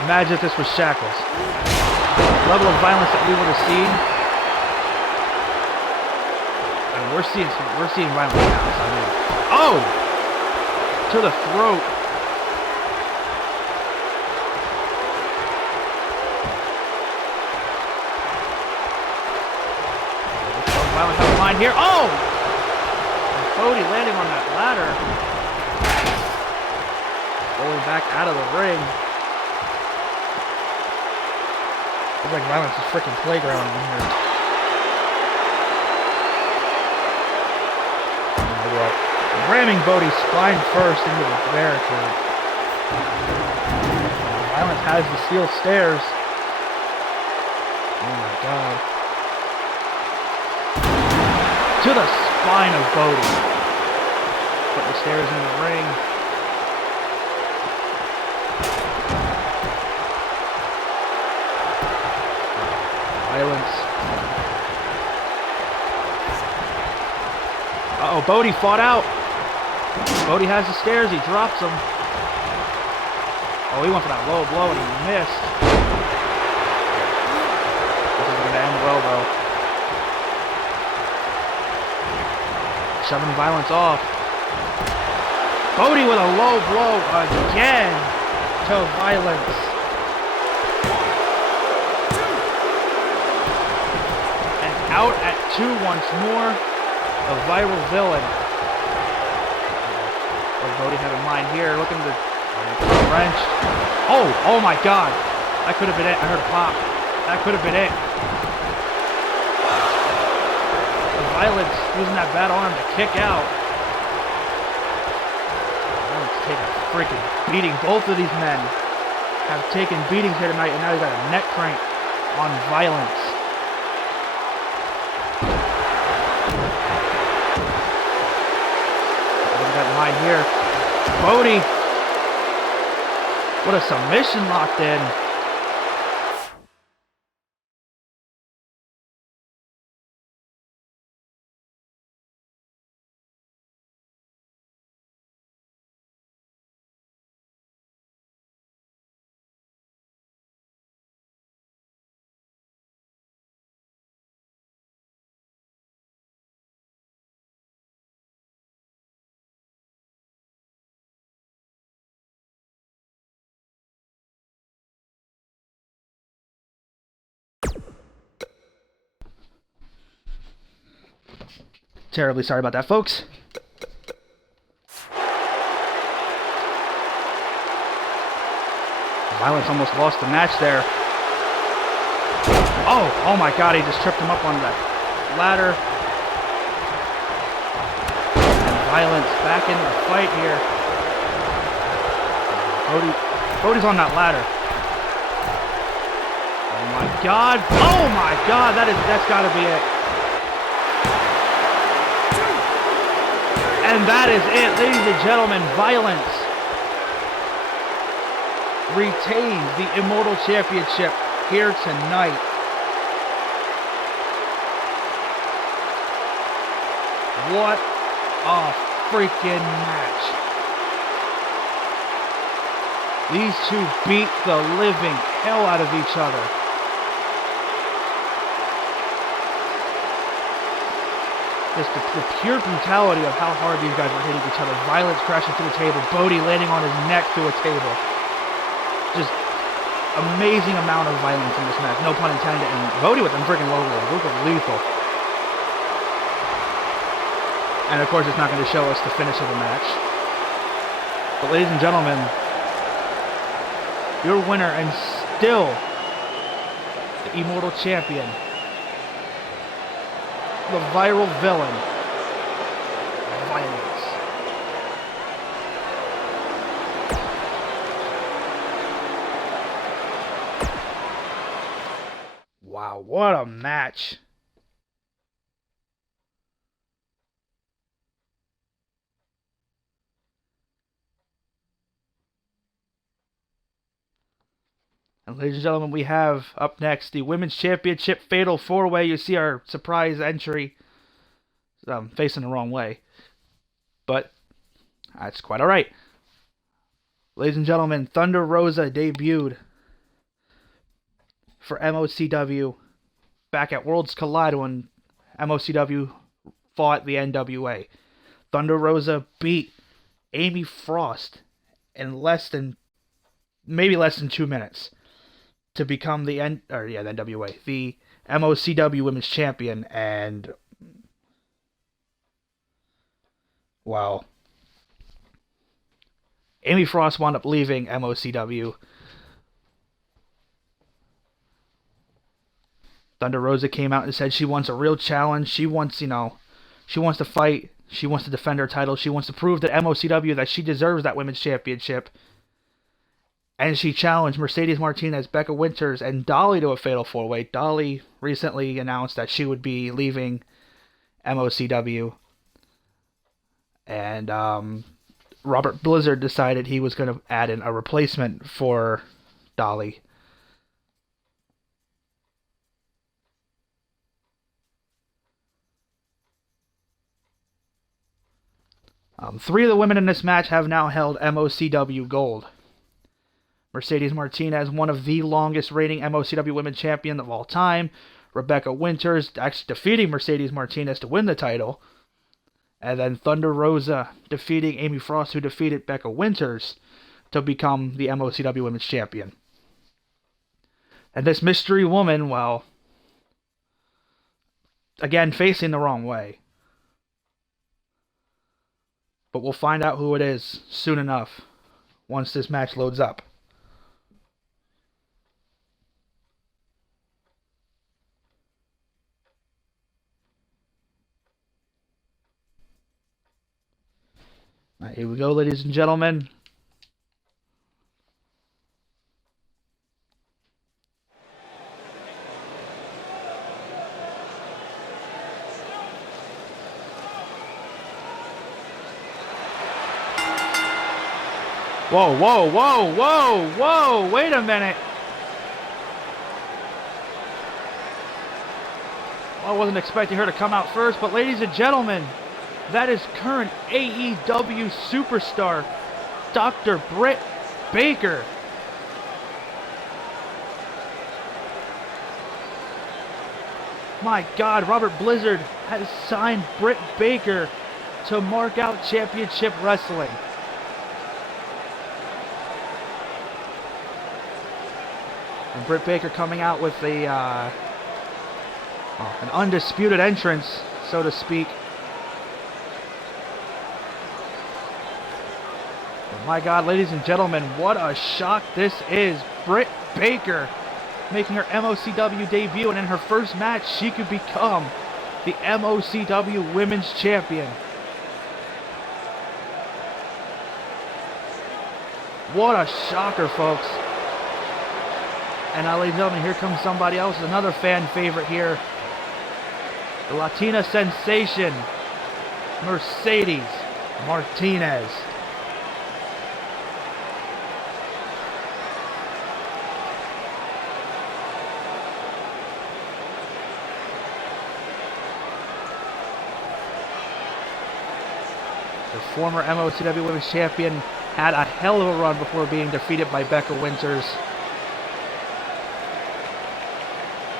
Imagine if this was Shackles. The level of violence that we would have seen. I mean, we're seeing violence now. So I mean, oh, to the throat. Violence has a line here. Oh! And Bodhi landing on that ladder. Rolling back out of the ring. Looks like Violence is freaking playground in here. Ramming Bodhi's spine first into the barricade. Violence has the steel stairs. Oh my god. To the spine of Bodhi. Put the stairs in the ring. Violence. Uh-oh, Bodhi fought out. Bodhi has the stairs, he drops them. Oh, he went for that low blow and he missed. This is going to end well, though. Shoving Violence off. Bodhi with a low blow again to Violence. And out at 2 once more. A viral villain. Bodhi have in mind here, looking to wrench. Oh my God. That could have been it. I heard a pop. That could have been it. Violence using that bad arm to kick out. Violence taking a freaking beating. Both of these men have taken beatings here tonight, and now he's got a neck crank on Violence. What got in mind here? Bodhi. What a submission locked in. Terribly sorry about that, folks. Violence almost lost the match there. Oh my God, he just tripped him up on the ladder. And Violence back into the fight here. Bodhi's on that ladder. Oh my God, that's gotta be it. And that is it, ladies and gentlemen. Violence retains the Immortal Championship here tonight. What a freaking match. These two beat the living hell out of each other. Just the pure brutality of how hard these guys were hitting each other. Violence crashing through the table. Bodhi landing on his neck through a table. Just amazing amount of violence in this match. No pun intended. And Bodhi with them freaking low rolls. Those were lethal. And of course it's not going to show us the finish of the match. But ladies and gentlemen, your winner and still the Immortal Champion, the viral villain, Violence. Wow, what a match. And ladies and gentlemen, we have up next the Women's Championship Fatal 4-Way. You see our surprise entry. I'm facing the wrong way. But that's quite alright. Ladies and gentlemen, Thunder Rosa debuted for MOCW back at Worlds Collide when MOCW fought the NWA. Thunder Rosa beat Amy Frost in maybe less than 2 minutes to become the NWA, the MOCW Women's Champion. And wow, Amy Frost wound up leaving MOCW. Thunder Rosa came out and said she wants a real challenge. She wants, she wants to fight. She wants to defend her title. She wants to prove to MOCW that she deserves that Women's Championship. And she challenged Mercedes Martinez, Becca Winters, and Dolly to a Fatal 4-Way. Dolly recently announced that she would be leaving MOCW. And Robert Blizzard decided he was going to add in a replacement for Dolly. Three of the women in this match have now held MOCW Gold. Mercedes Martinez, one of the longest reigning MOCW Women's Champion of all time. Rebecca Winters actually defeating Mercedes Martinez to win the title. And then Thunder Rosa defeating Amy Frost, who defeated Becca Winters to become the MOCW Women's Champion. And this mystery woman, well, again, facing the wrong way. But we'll find out who it is soon enough once this match loads up. All right, here we go, ladies and gentlemen. Whoa, whoa, whoa, whoa, whoa, wait a minute. I wasn't expecting her to come out first, but ladies and gentlemen, that is current AEW superstar, Dr. Britt Baker. My God, Robert Blizzard has signed Britt Baker to mark out Championship Wrestling. And Britt Baker coming out with an undisputed entrance, so to speak. But my God, ladies and gentlemen, what a shock this is. Britt Baker making her MOCW debut, and in her first match, she could become the MOCW Women's Champion. What a shocker, folks. And now, ladies and gentlemen, here comes somebody else, another fan favorite here. The Latina sensation, Mercedes Martinez. The former MOCW Women's Champion had a hell of a run before being defeated by Becca Winters.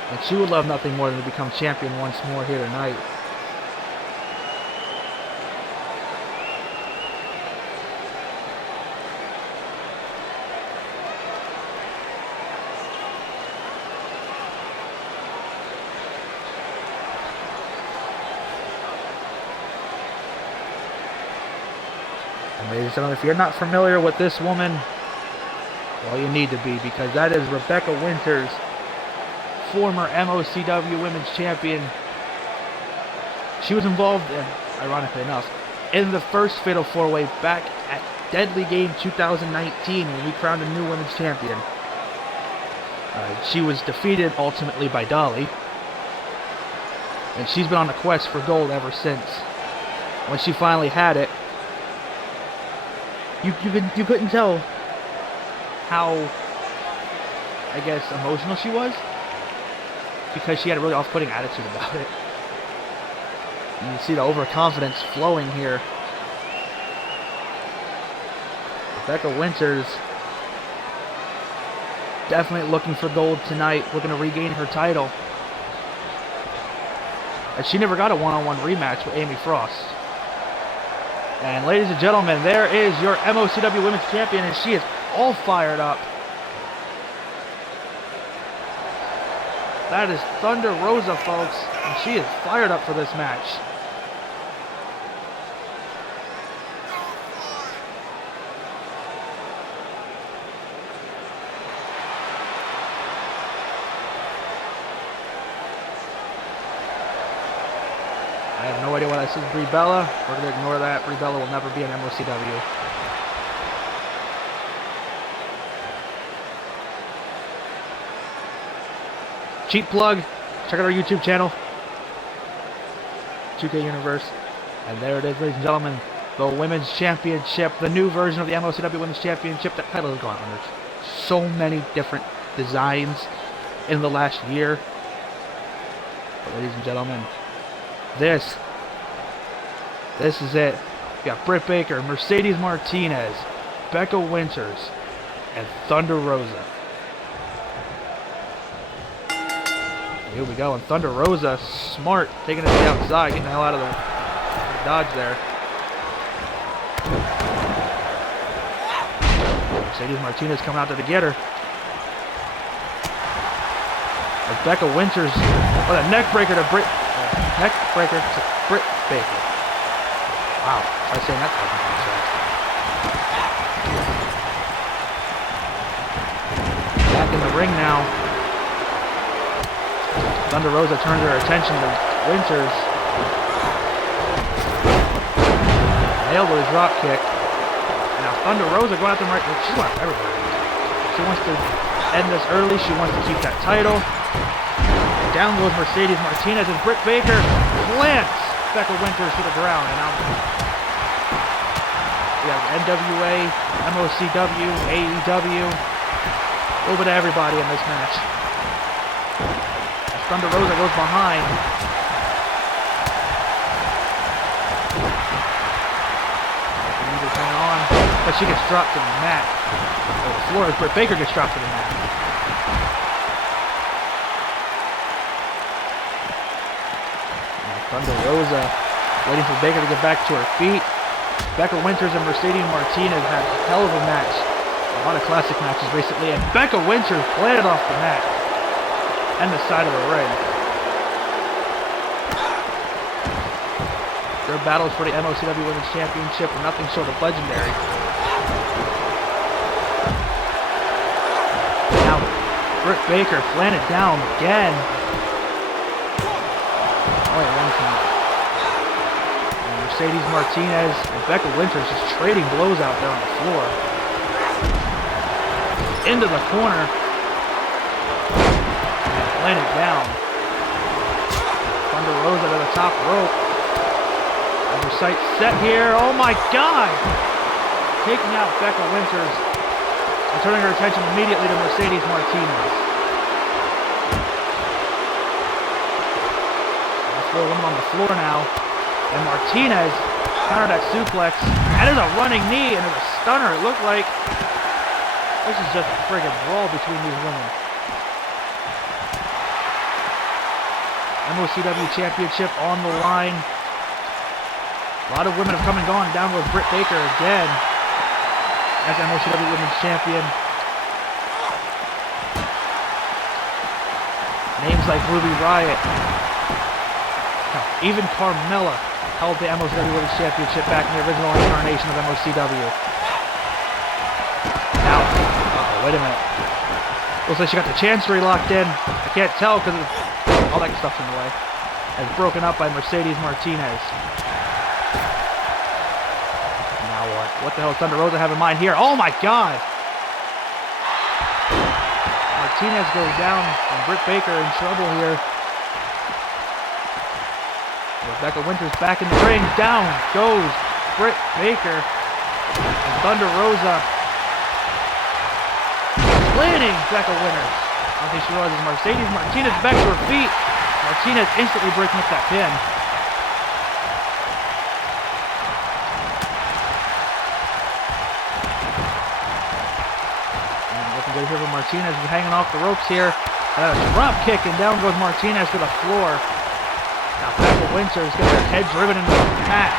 And she would love nothing more than to become champion once more here tonight. And ladies and gentlemen, if you're not familiar with this woman, well, you need to be, because that is Rebecca Winters, former MOCW Women's Champion. She was involved, ironically enough, in the first Fatal 4-Way back at Deadly Game 2019 when we crowned a new Women's Champion. She was defeated ultimately by Dolly, and she's been on a quest for gold ever since. When she finally had it, you couldn't tell how, I guess, emotional she was, because she had a really off-putting attitude about it. And you see the overconfidence flowing here. Rebecca Winters definitely looking for gold tonight, looking to regain her title. And she never got a one-on-one rematch with Amy Frost. And ladies and gentlemen, there is your MOCW Women's Champion, and she is all fired up. That is Thunder Rosa, folks, and she is fired up for this match. I have no idea what I said, Brie Bella. We're going to ignore that. Brie Bella will never be an MOCW. Cheap plug, check out our YouTube channel, 2K Universe, and there it is, ladies and gentlemen, the Women's Championship, the new version of the MOCW Women's Championship. That title has gone under so many different designs in the last year. But ladies and gentlemen, this is it. We got Britt Baker, Mercedes Martinez, Becca Winters, and Thunder Rosa. Here we go, and Thunder Rosa, smart, taking it to the outside, getting the hell out of the dodge there. Mercedes Martinez coming out there to get her. Rebecca Winters, what a neck breaker to Britt Baker. Wow, I was saying that type of contract. Back in the ring now. Thunder Rosa turns her attention to Winters. Nailed with a drop kick. And now Thunder Rosa going after she's going after everybody. She wants to end this early. She wants to keep that title. And down goes Mercedes Martinez, and Britt Baker plants Becca Winters to the ground. And now we have NWA, MOCW, AEW, a little bit of everybody in this match. As Thunder Rosa goes behind. On, but she gets dropped to the mat. Or the floor as Britt Baker gets dropped to the mat. Now Thunder Rosa waiting for Baker to get back to her feet. Becca Winters and Mercedes Martinez had a hell of a match. A lot of classic matches recently, and Becca Winters planted off the mat and the side of the ring. Their battles for the MOCW Women's Championship were nothing short of legendary. Now, Britt Baker planted down again. Only one count. And Mercedes Martinez and Becca Winters just trading blows out there on the floor. Into the corner. And planted down. Thunder Rosa to the top rope. Her sights set here. Oh my God! Taking out Becca Winters and turning her attention immediately to Mercedes Martinez. That's four women on the floor now. And Martinez countered that suplex. That is a running knee and it's a stunner. It looked like this is just a friggin' brawl between these women. MOCW Championship on the line. A lot of women have come and gone. Down with Britt Baker again as MOCW Women's Champion. Names like Ruby Riott. Even Carmella held the MOCW Women's Championship back in the original incarnation of MOCW. Now, wait a minute. Looks like she got the Chancery locked in. I can't tell because all that stuff's in the way. As broken up by Mercedes Martinez. What the hell does Thunder Rosa have in mind here? Oh my God! Martinez goes down and Britt Baker in trouble here. Rebecca Winters back in the ring. Down goes Britt Baker. And Thunder Rosa planting Becca Winters. I don't think she realizes Mercedes Martinez back to her feet. Martinez instantly breaking up that pin. Good here from Martinez is hanging off the ropes here. And a drop kick, and down goes Martinez to the floor. Now Becca Winters gets her head driven into the mat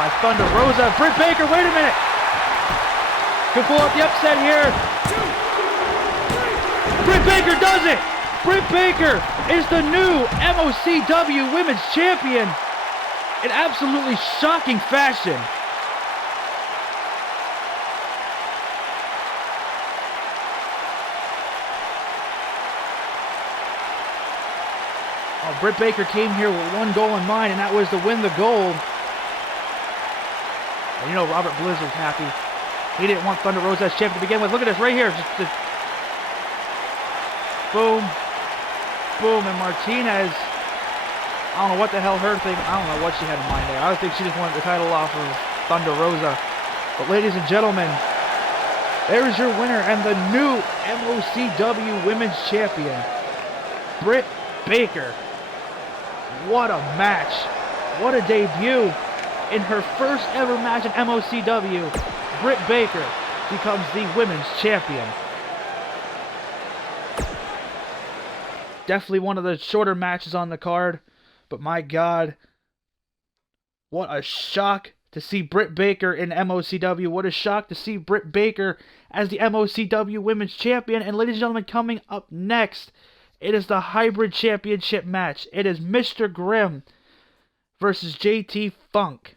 by Thunder Rosa. Britt Baker, wait a minute! Could pull out the upset here. Britt Baker does it! Britt Baker is the new MOCW Women's Champion in absolutely shocking fashion. Britt Baker came here with one goal in mind, and that was to win the gold. And you know Robert Blizzard's happy. He didn't want Thunder Rosa as champion to begin with. Look at this right here. Just boom, boom, and Martinez. I don't know what the hell her thing. I don't know what she had in mind there. I think she just wanted the title off of Thunder Rosa. But ladies and gentlemen, there is your winner and the new MOCW Women's Champion, Britt Baker. What a match. What a debut. In her first ever match in MOCW, Britt Baker becomes the Women's Champion. Definitely one of the shorter matches on the card, but my God, what a shock to see Britt Baker in MOCW. What a shock to see Britt Baker as the MOCW Women's Champion. And ladies and gentlemen, coming up next, it is the Hybrid Championship match. It is Mr. Grimm versus JT Funk.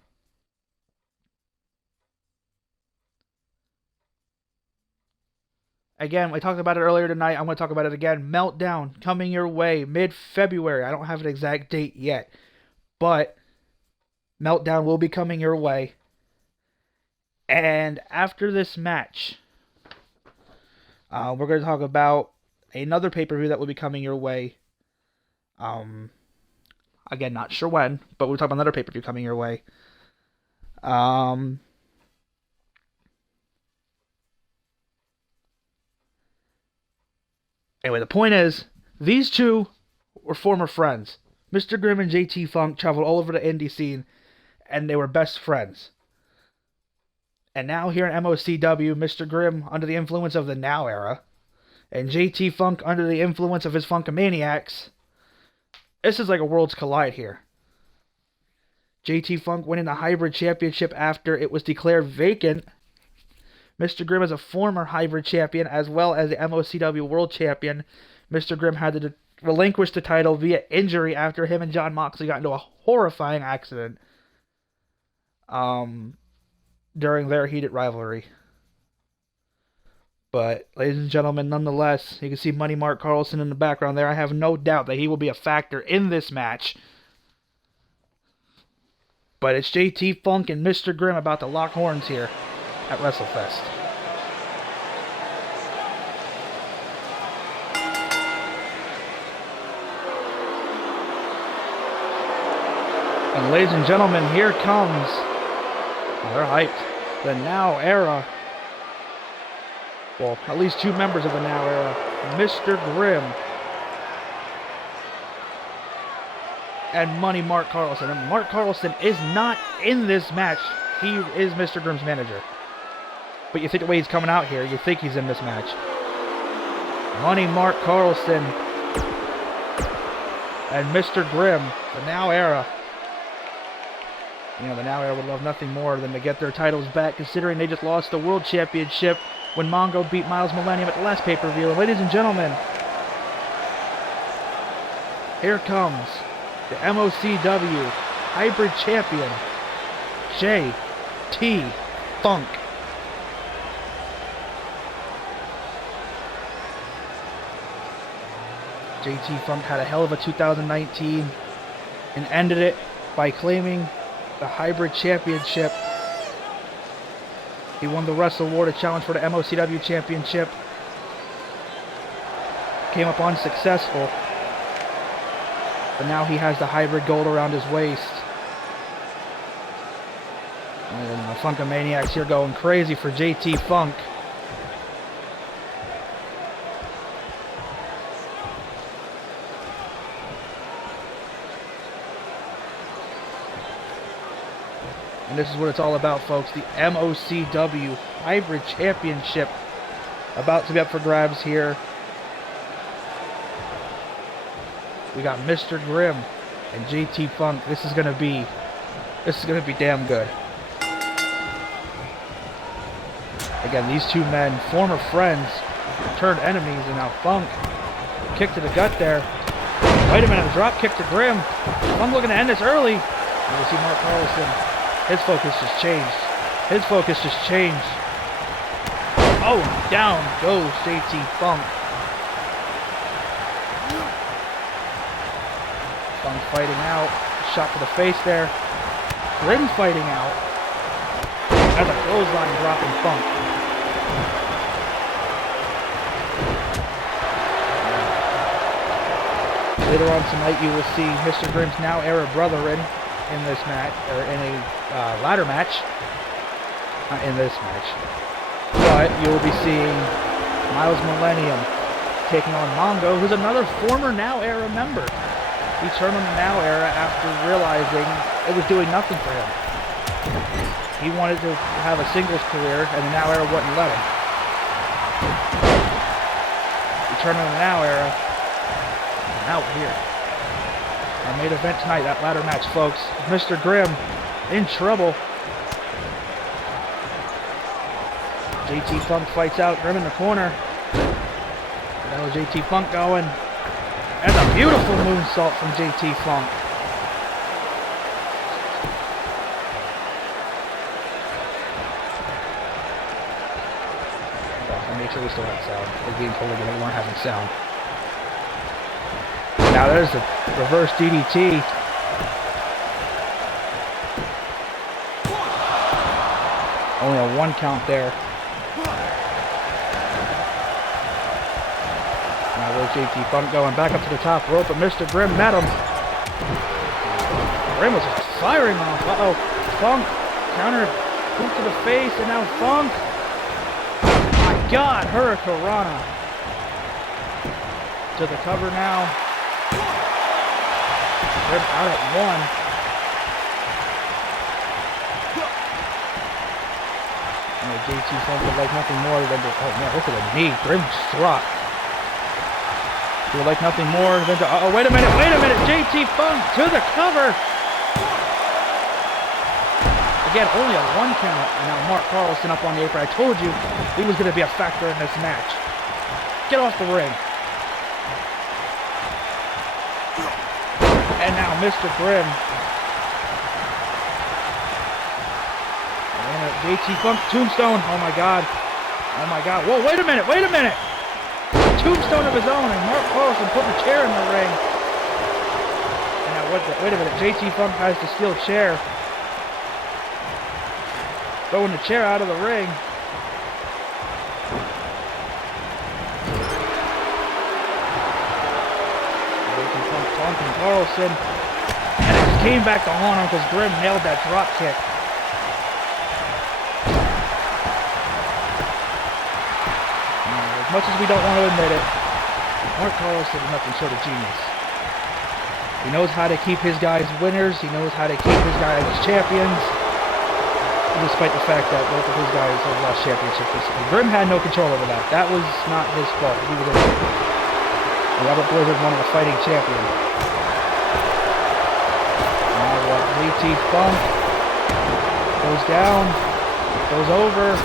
Again, I talked about it earlier tonight. I'm going to talk about it again. Meltdown coming your way mid-February. I don't have an exact date yet, but Meltdown will be coming your way. And after this match, we're going to talk about another pay-per-view that will be coming your way. Again, not sure when, but we'll talk about another pay-per-view coming your way. Anyway, the point is, these two were former friends. Mr. Grimm and JT Funk traveled all over the indie scene, and they were best friends. And now here in MOCW, Mr. Grimm under the influence of the Now Era, and JT Funk under the influence of his Funkamaniacs. This is like a worlds collide here. JT Funk winning the Hybrid Championship after it was declared vacant. Mr. Grimm is a former Hybrid Champion as well as the MOCW World Champion. Mr. Grimm had to relinquish the title via injury after him and Jon Moxley got into a horrifying accident during their heated rivalry. But, ladies and gentlemen, nonetheless, you can see Money Mark Carlson in the background there. I have no doubt that he will be a factor in this match. But it's JT Funk and Mr. Grimm about to lock horns here at WrestleFest. And ladies and gentlemen, here comes, they're hyped, the Now Era. Well, at least two members of the Now Era, Mr. Grimm and Money Mark Carlson. And Mark Carlson is not in this match. He is Mr. Grimm's manager. But you think the way he's coming out here, you think he's in this match. Money Mark Carlson and Mr. Grimm, the Now Era. You know, the Now Era would love nothing more than to get their titles back, considering they just lost the World Championship when Mongo beat Miles Millennium at the last pay-per-view. And ladies and gentlemen, here comes the MOCW Hybrid Champion, JT Funk. JT Funk had a hell of a 2019 and ended it by claiming the Hybrid Championship. He won the Wrestle War to challenge for the MOCW Championship. Came up unsuccessful. But now he has the Hybrid Gold around his waist. And the Funkamaniacs here going crazy for JT Funk. And this is what it's all about, folks. The MOCW Hybrid Championship about to be up for grabs here. We got Mr. Grimm and JT Funk. This is gonna be damn good. Again, these two men, former friends, turned enemies, and now Funk, kick to the gut there. Wait a minute, a drop kick to Grimm. Funk looking to end this early. You see Mark Carlson. His focus just changed. His focus just changed. Oh, down goes JT Funk. Funk fighting out. Shot to the face there. Grimm fighting out. As a clothesline dropping Funk. Later on tonight, you will see Mr. Grimm's Now Era brethren in this match, or in a ladder match. Not in this match. But you will be seeing Miles Millennium taking on Mongo, who's another former Now Era member. He turned on the Now Era after realizing it was doing nothing for him. He wanted to have a singles career, and the Now Era wouldn't let him. He turned on the Now Era, and now we're here. Our main event tonight, that ladder match, folks. Mr. Grimm in trouble. JT Funk fights out Grimm in the corner. That was JT Funk going. And a beautiful moonsault from JT Funk. sure we still had sound. I was being told that we weren't having sound. Now there's the reverse DDT. Only a 1 count there. Now there's JT Funk going back up to the top rope, but Mr. Grimm met him. Grimm was just firing off. Uh-oh. Funk counter boot to the face, and now Funk. My God, Hurricanrana. To the cover now. Grimm out at 1. JT Funk would like nothing more than to, oh man, look at the knee, Grimm struck. He would like nothing more than to, oh wait a minute, JT Funk to the cover. Again, only a 1 count, and now Mark Carlson up on the apron. I told you he was going to be a factor in this match. Get off the ring. And now Mr. Grimm. JT Funk, tombstone. Oh my God. Oh my God. Whoa, wait a minute. Tombstone of his own, and Mark Carlson putting a chair in the ring. And now wait a minute. JT Funk has the steel chair. Throwing the chair out of the ring. JT Funk taunting Carlson. And it just came back to haunt him because Grimm nailed that drop kick. As much as we don't want to admit it, Mark Carlson is nothing short of genius. He knows how to keep his guys winners. He knows how to keep his guys champions. Despite the fact that both of his guys have lost championships recently. Grimm had no control over that. That was not his fault. He was in it. Robert Blizzard wanted a fighting champion. Now what? JT Funk goes down, goes over.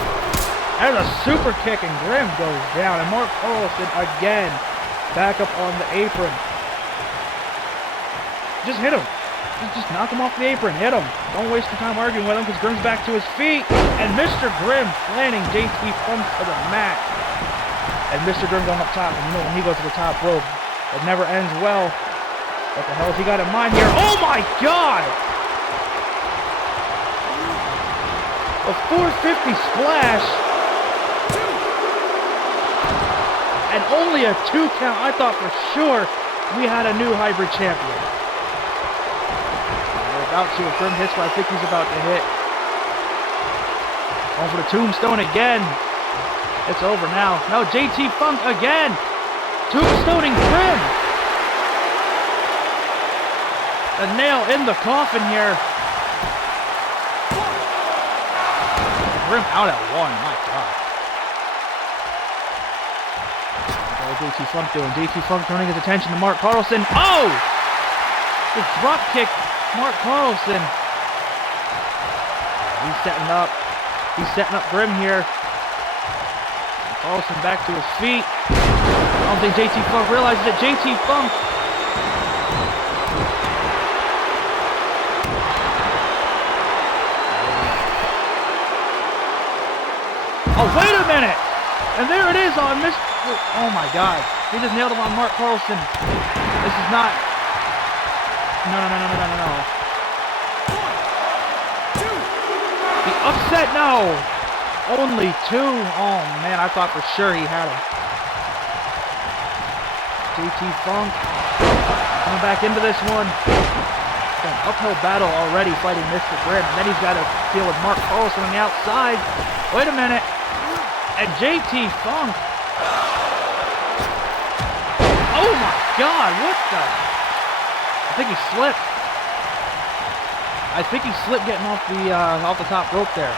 There's a super kick, and Grimm goes down. And Mark Carlson again back up on the apron. Just hit him. Just knock him off the apron. Hit him. Don't waste your time arguing with him because Grimm's back to his feet. And Mr. Grimm planting JT Funk to the mat. And Mr. Grimm going up top. And you know when he goes to the top rope, it never ends well. What the hell has he got in mind here? Oh my God! A 450 splash. And only a 2 count. I thought for sure we had a new hybrid champion. We're about to. If Grimm hits what I think he's about to hit. Going for the tombstone again. It's over now. Now JT Funk again. Tombstoning Grimm. A nail in the coffin here. Grimm out at 1. My God. JT Funk doing? JT Funk turning his attention to Mark Carlson. Oh! The drop kick, Mark Carlson. He's setting up. He's setting up Grimm here. And Carlson back to his feet. I don't think JT Funk realizes that JT Funk. Oh, wait a minute! And there it is on Mr. Oh my God. He just nailed him on Mark Carlson. This is not... No. The upset, no. Only 2. Oh man, I thought for sure he had him. JT Funk coming back into this one. It's an uphill battle already fighting Mr. Grimm. And then he's got to deal with Mark Carlson on the outside. Wait a minute. And JT Funk. Oh my God, what the? I think he slipped. Getting off the top rope there.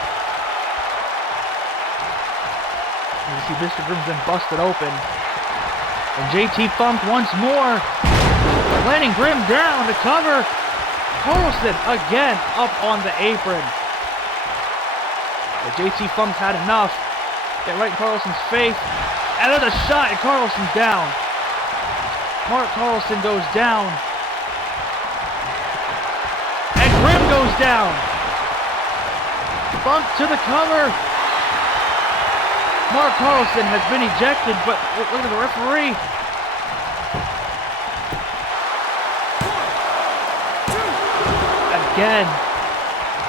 You see Mr. Grimm's been busted open. And JT Funk once more. Landing Grimm down to cover. Carlson again up on the apron. But JT Funk's had enough. Get right in Carlson's face. And there's a shot, and Carlson's down. Mark Carlson goes down. And Grimm goes down. Funk to the cover. Mark Carlson has been ejected, but look at the referee. Again,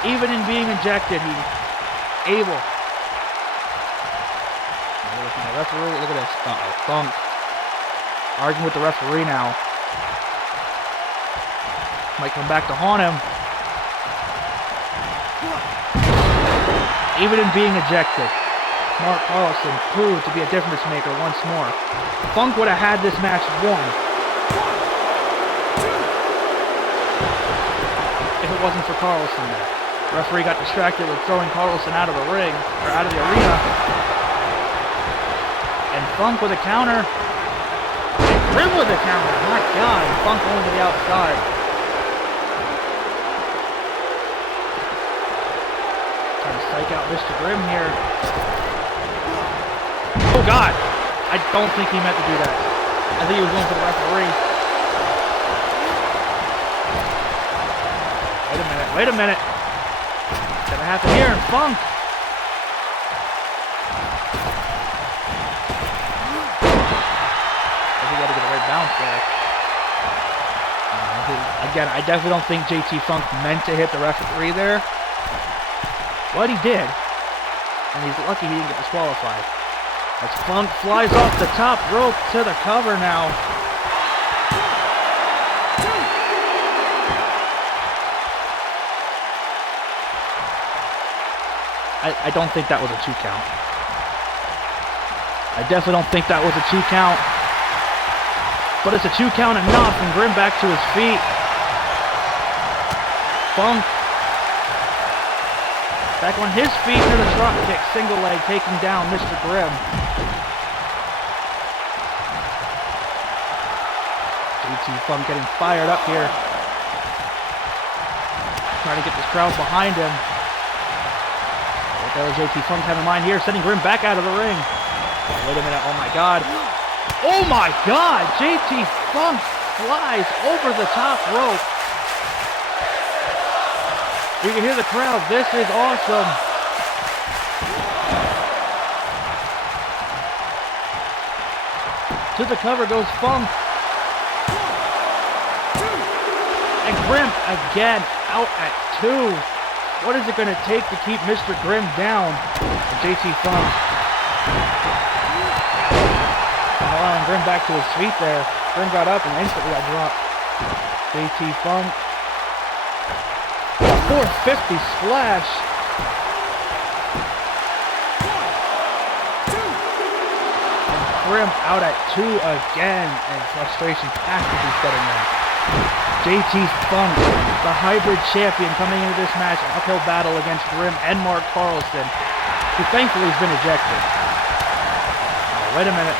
even in being ejected, he's able. The referee, look at this. Funk arguing with the referee now. Might come back to haunt him. Even in being ejected, Mark Carlson proved to be a difference maker once more. Funk would have had this match won if it wasn't for Carlson there. The referee got distracted with throwing Carlson out of the ring, or out of the arena. And Funk with a counter. And Grimm with a counter. My God, Funk going to the outside. Trying to psych out Mr. Grimm here. Oh God! I don't think he meant to do that. I think he was going for the referee. Wait a minute. What's gonna happen here? And Funk. I think we gotta get a right bounce there. Again, I definitely don't think JT Funk meant to hit the referee there. But he did. And he's lucky he didn't get disqualified. As Funk flies off the top rope to the cover now. I don't think that was a 2 count. I definitely don't think that was a 2 count. But it's a 2 count enough, and Grimm back to his feet. Funk back on his feet to the drop kick, single leg, taking down Mr. Grimm. JT Funk getting fired up here. Trying to get this crowd behind him. What does JT Funk have in mind here? Sending Grimm back out of the ring. Oh, wait a minute. Oh my God. Oh my God. JT Funk flies over the top rope. You can hear the crowd. This is awesome. To the cover goes Funk. And Grimm again out at 2. What is it going to take to keep Mr. Grimm down? And JT Funk allowing Grimm back to his feet there. Grimm got up and instantly got dropped. JT Funk. 450 splash. And Grimm out at 2 again. And frustration has to be setting in. JT Funk, the hybrid champion, coming into this match, an uphill battle against Grimm and Mark Carlson, who thankfully has been ejected. Oh, wait a minute.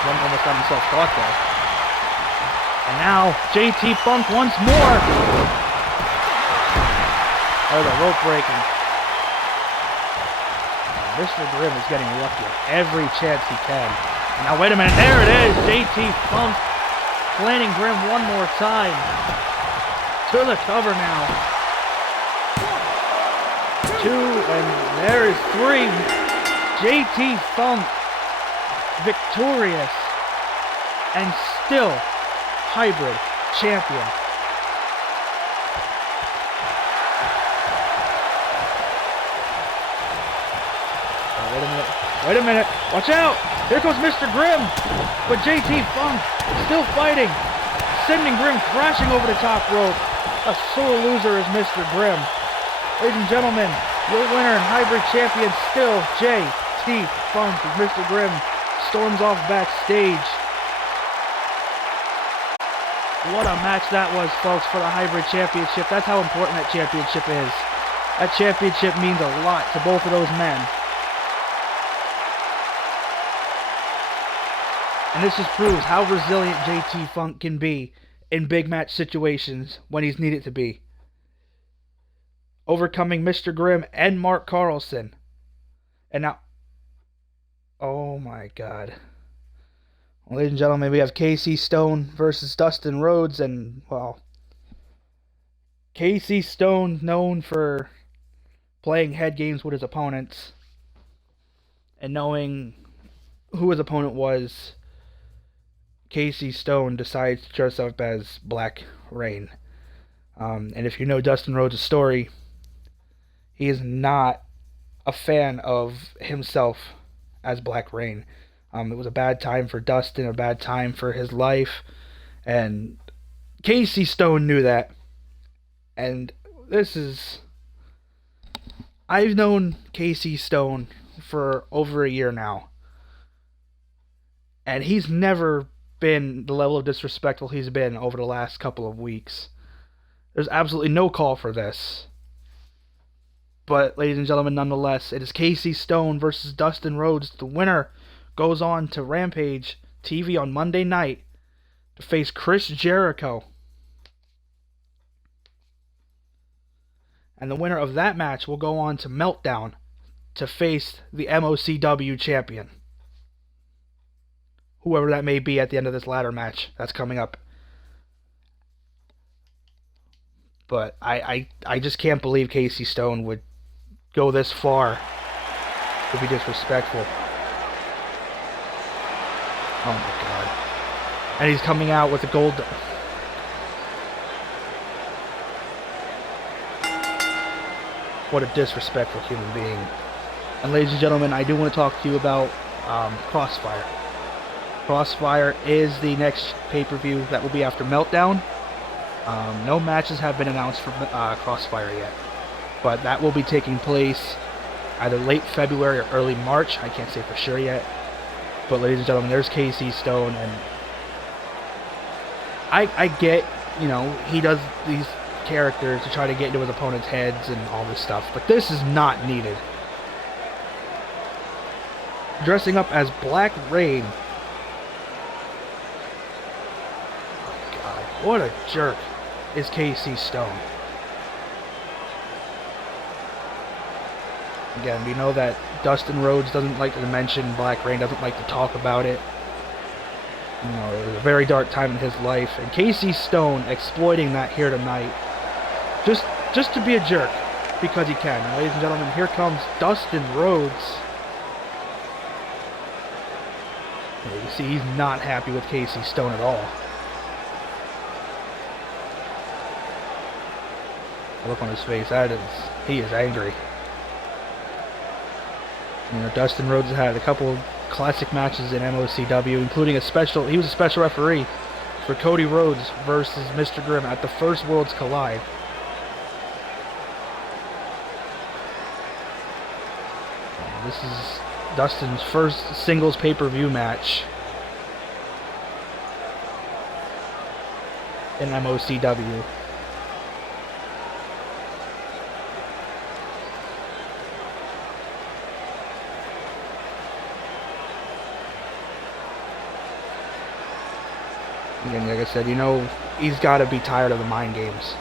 Grimm almost got himself caught there. And now, JT Funk once more. Oh, the rope breaking. Mr. Grimm is getting lucky at every chance he can. Now wait a minute, there it is, JT Funk planting Grimm one more time. To the cover now. 2, and there is 3. JT Funk victorious and still hybrid champion. Oh, wait a minute, watch out! Here goes Mr. Grimm, but JT Funk still fighting, sending Grimm crashing over the top rope. A sore loser is Mr. Grimm. Ladies and gentlemen, your winner and hybrid champion still JT Funk as Mr. Grimm storms off backstage. What a match that was, folks, for the hybrid championship. That's how important that championship is. That championship means a lot to both of those men. And this just proves how resilient JT Funk can be in big match situations when he's needed to be. Overcoming Mr. Grimm and Mark Carlson. And now... oh my God. Ladies and gentlemen, we have Casey Stone versus Dustin Rhodes. And, well... Casey Stone, known for playing head games with his opponents, and knowing who his opponent was, Casey Stone decides to dress up as Black Rain. And if you know Dustin Rhodes' story, he is not a fan of himself as Black Rain. It was a bad time for Dustin, a bad time for his life, and Casey Stone knew that. And I've known Casey Stone for over a year now, and he's never been the level of disrespectful he's been over the last couple of weeks. There's absolutely no call for this. But, ladies and gentlemen, nonetheless, it is Casey Stone versus Dustin Rhodes. The winner goes on to Rampage TV on Monday night to face Chris Jericho. And the winner of that match will go on to Meltdown to face the MOCW champion. Whoever that may be at the end of this ladder match that's coming up. But I just can't believe Casey Stone would go this far to be disrespectful. Oh my god. And he's coming out with a gold... What a disrespectful human being. And ladies and gentlemen, I do want to talk to you about Crossfire. Crossfire is the next pay-per-view that will be after Meltdown. No matches have been announced for Crossfire yet. But that will be taking place either late February or early March. I can't say for sure yet. But ladies and gentlemen, there's Casey Stone, and I get, he does these characters to try to get into his opponent's heads and all this stuff, but this is not needed. Dressing up as Black Rain. Oh god, what a jerk is Casey Stone. Again, we know that Dustin Rhodes doesn't like to mention Black Rain, doesn't like to talk about it. It was a very dark time in his life, and Casey Stone exploiting that here tonight, just to be a jerk, because he can. And ladies and gentlemen, here comes Dustin Rhodes. And you see, he's not happy with Casey Stone at all. The look on his face, he is angry. Dustin Rhodes had a couple of classic matches in MOCW, including he was a special referee for Cody Rhodes versus Mr. Grimm at the first Worlds Collide. This is Dustin's first singles pay-per-view match in MOCW. Again, like I said, he's got to be tired of the mind games.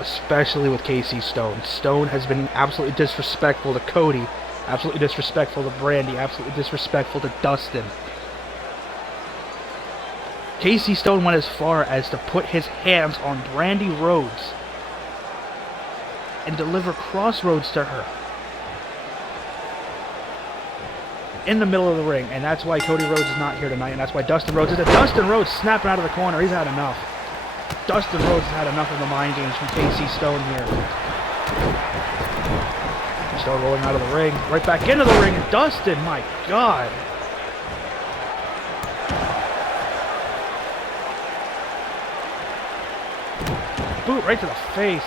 Especially with Casey Stone. Stone has been absolutely disrespectful to Cody, absolutely disrespectful to Brandy, absolutely disrespectful to Dustin. Casey Stone went as far as to put his hands on Brandy Rhodes and deliver crossroads to her in the middle of the ring, and that's why Cody Rhodes is not here tonight, and that's why Dustin Rhodes is there. Dustin Rhodes snapping out of the corner. He's had enough. Dustin Rhodes has had enough of the mind games from Casey Stone here. Stone rolling out of the ring, right back into the ring, and Dustin, my God. Boot right to the face.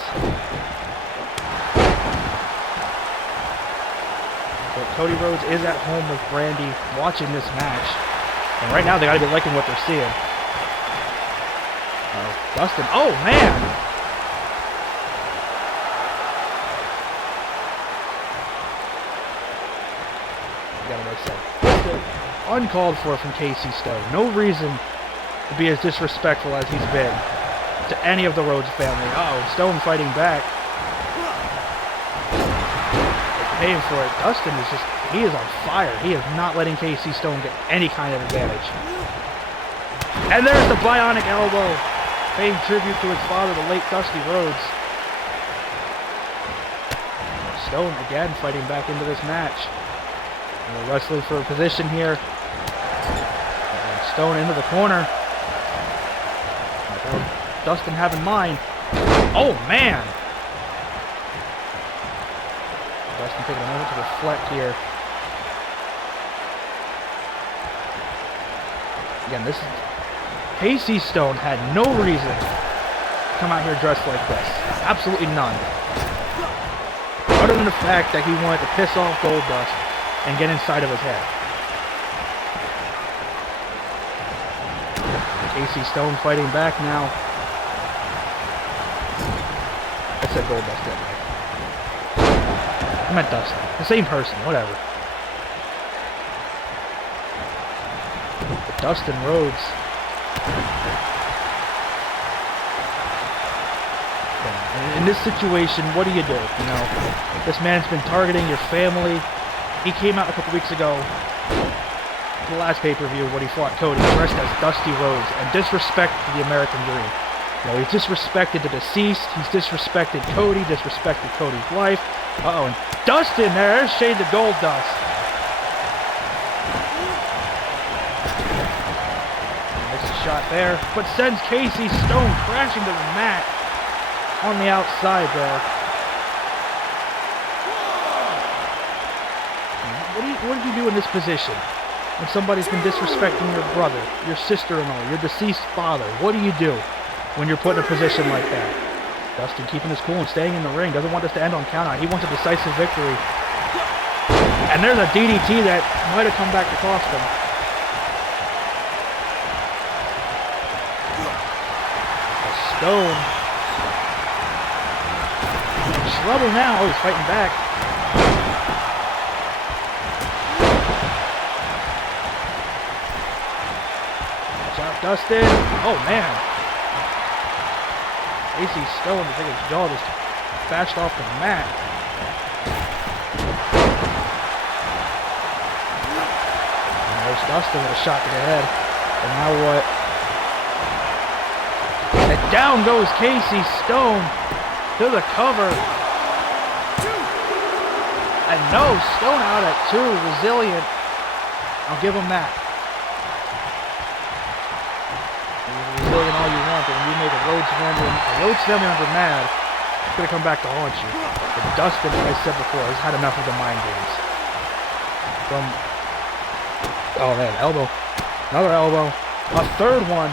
But Cody Rhodes is at home with Brandy watching this match. And right now they gotta be liking what they're seeing. Dustin, oh man! Got him right. Uncalled for from Casey Stone. No reason to be as disrespectful as he's been to any of the Rhodes family. Uh-oh, Stone fighting back. Paying for it. Dustin he is on fire. He is not letting Casey Stone get any kind of advantage. And there's the bionic elbow, paying tribute to his father, the late Dusty Rhodes. Stone again fighting back into this match. And they're wrestling for a position here. And Stone into the corner. Dustin have in mind. Oh, man! Dustin taking a moment to reflect here. Again, this is... Casey Stone had no reason to come out here dressed like this. Absolutely none. Other than the fact that he wanted to piss off Goldust and get inside of his head. Casey Stone fighting back now. I said Goldust, didn't I? I meant Dustin. The same person, whatever. But Dustin Rhodes. In this situation, what do? You know, this man's been targeting your family. He came out a couple weeks ago, the last pay-per-view, when he fought Cody, dressed as Dusty Rhodes, and disrespected the American Dream. You know, he's disrespected the deceased, he's disrespected Cody, disrespected Cody's wife. Uh-oh, and Dustin there's shades of Goldust. Nice shot there, but sends Casey Stone crashing to the mat on the outside there. What do you do in this position? When somebody's been disrespecting your brother, your sister-in-law, your deceased father, what do you do when you're put in a position like that? Dustin keeping his cool and staying in the ring. Doesn't want this to end on countout. He wants a decisive victory. And there's a DDT that might have come back to cost him. Stone. Trouble now. Oh, he's fighting back. Watch out, Dustin. Oh, man. Casey Stone, I think his jaw just bashed off the mat. And there's Dustin with a shot to the head. And now what? And down goes Casey Stone to the cover. And no, Stone out at 2, resilient. I'll give him that. Resilient all you want, but when you make a Rhodes family member mad, it's going to come back to haunt you. But Dustin, like I said before, has had enough of the mind games. Oh man, elbow. Another elbow. A third one.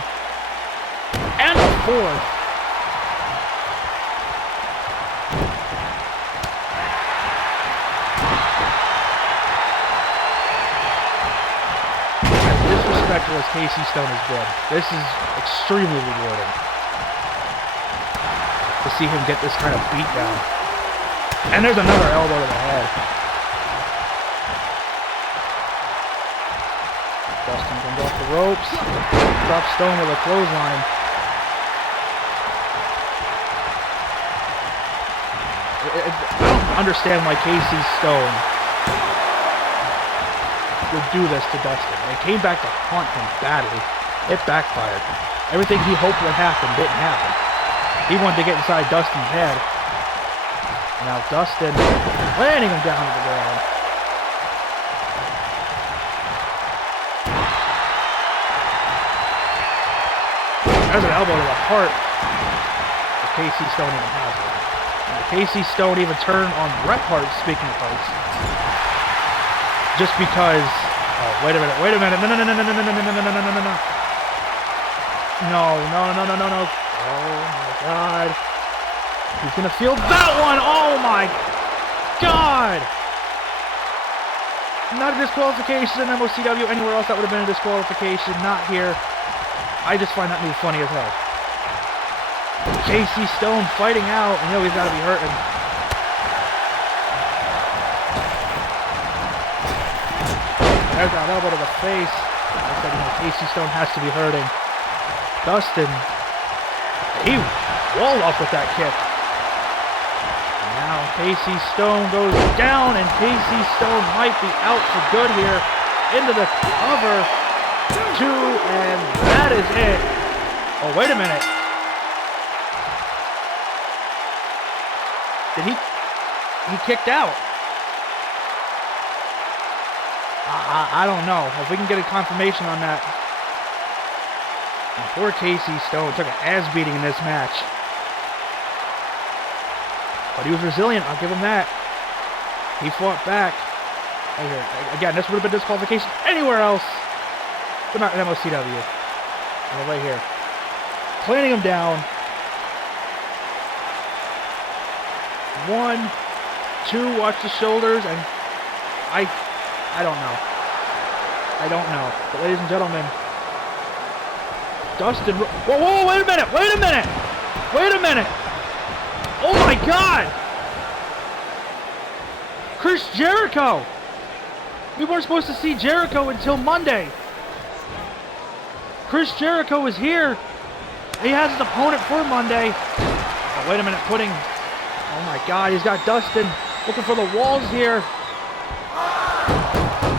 And a fourth. Disrespectful as Casey Stone has been, this is extremely rewarding to see him get this kind of beat down. And there's another elbow to the head. Dustin comes off the ropes, drops Stone with a clothesline. I don't understand why Casey Stone would do this to Dustin. It came back to haunt him badly. It backfired. Everything he hoped would happen didn't happen. He wanted to get inside Dustin's head. And now Dustin landing him down to the ground. There's an elbow to the heart. If Casey Stone even has it. And Casey Stone even turned on Bret Hart, speaking of hearts. Just because... Oh, wait a minute. No. Oh, my God. He's going to feel that one. Oh, my God. Not a disqualification in MOCW. Anywhere else that would have been a disqualification. Not here. I just find that move funny as hell. Casey Stone fighting out. You know he's got to be hurting. There's that elbow to the face. I said, you know, Casey Stone has to be hurting. Dustin, he walled off with that kick. And now Casey Stone goes down, and Casey Stone might be out for good here. Into the cover. 2, and that is it. Oh, wait a minute. he kicked out. I don't know. If we can get a confirmation on that. And poor Casey Stone took an ass beating in this match. But he was resilient, I'll give him that. He fought back. Again, this would have been disqualification anywhere else, but not in MOCW. Right here. Planting him down. 1, 2, watch the shoulders, and I don't know. I don't know. But ladies and gentlemen, Dustin... Whoa, wait a minute! Wait a minute! Wait a minute! Oh my God! Chris Jericho! We weren't supposed to see Jericho until Monday. Chris Jericho is here. He has his opponent for Monday. Oh, wait a minute, oh my God, he's got Dustin looking for the walls here.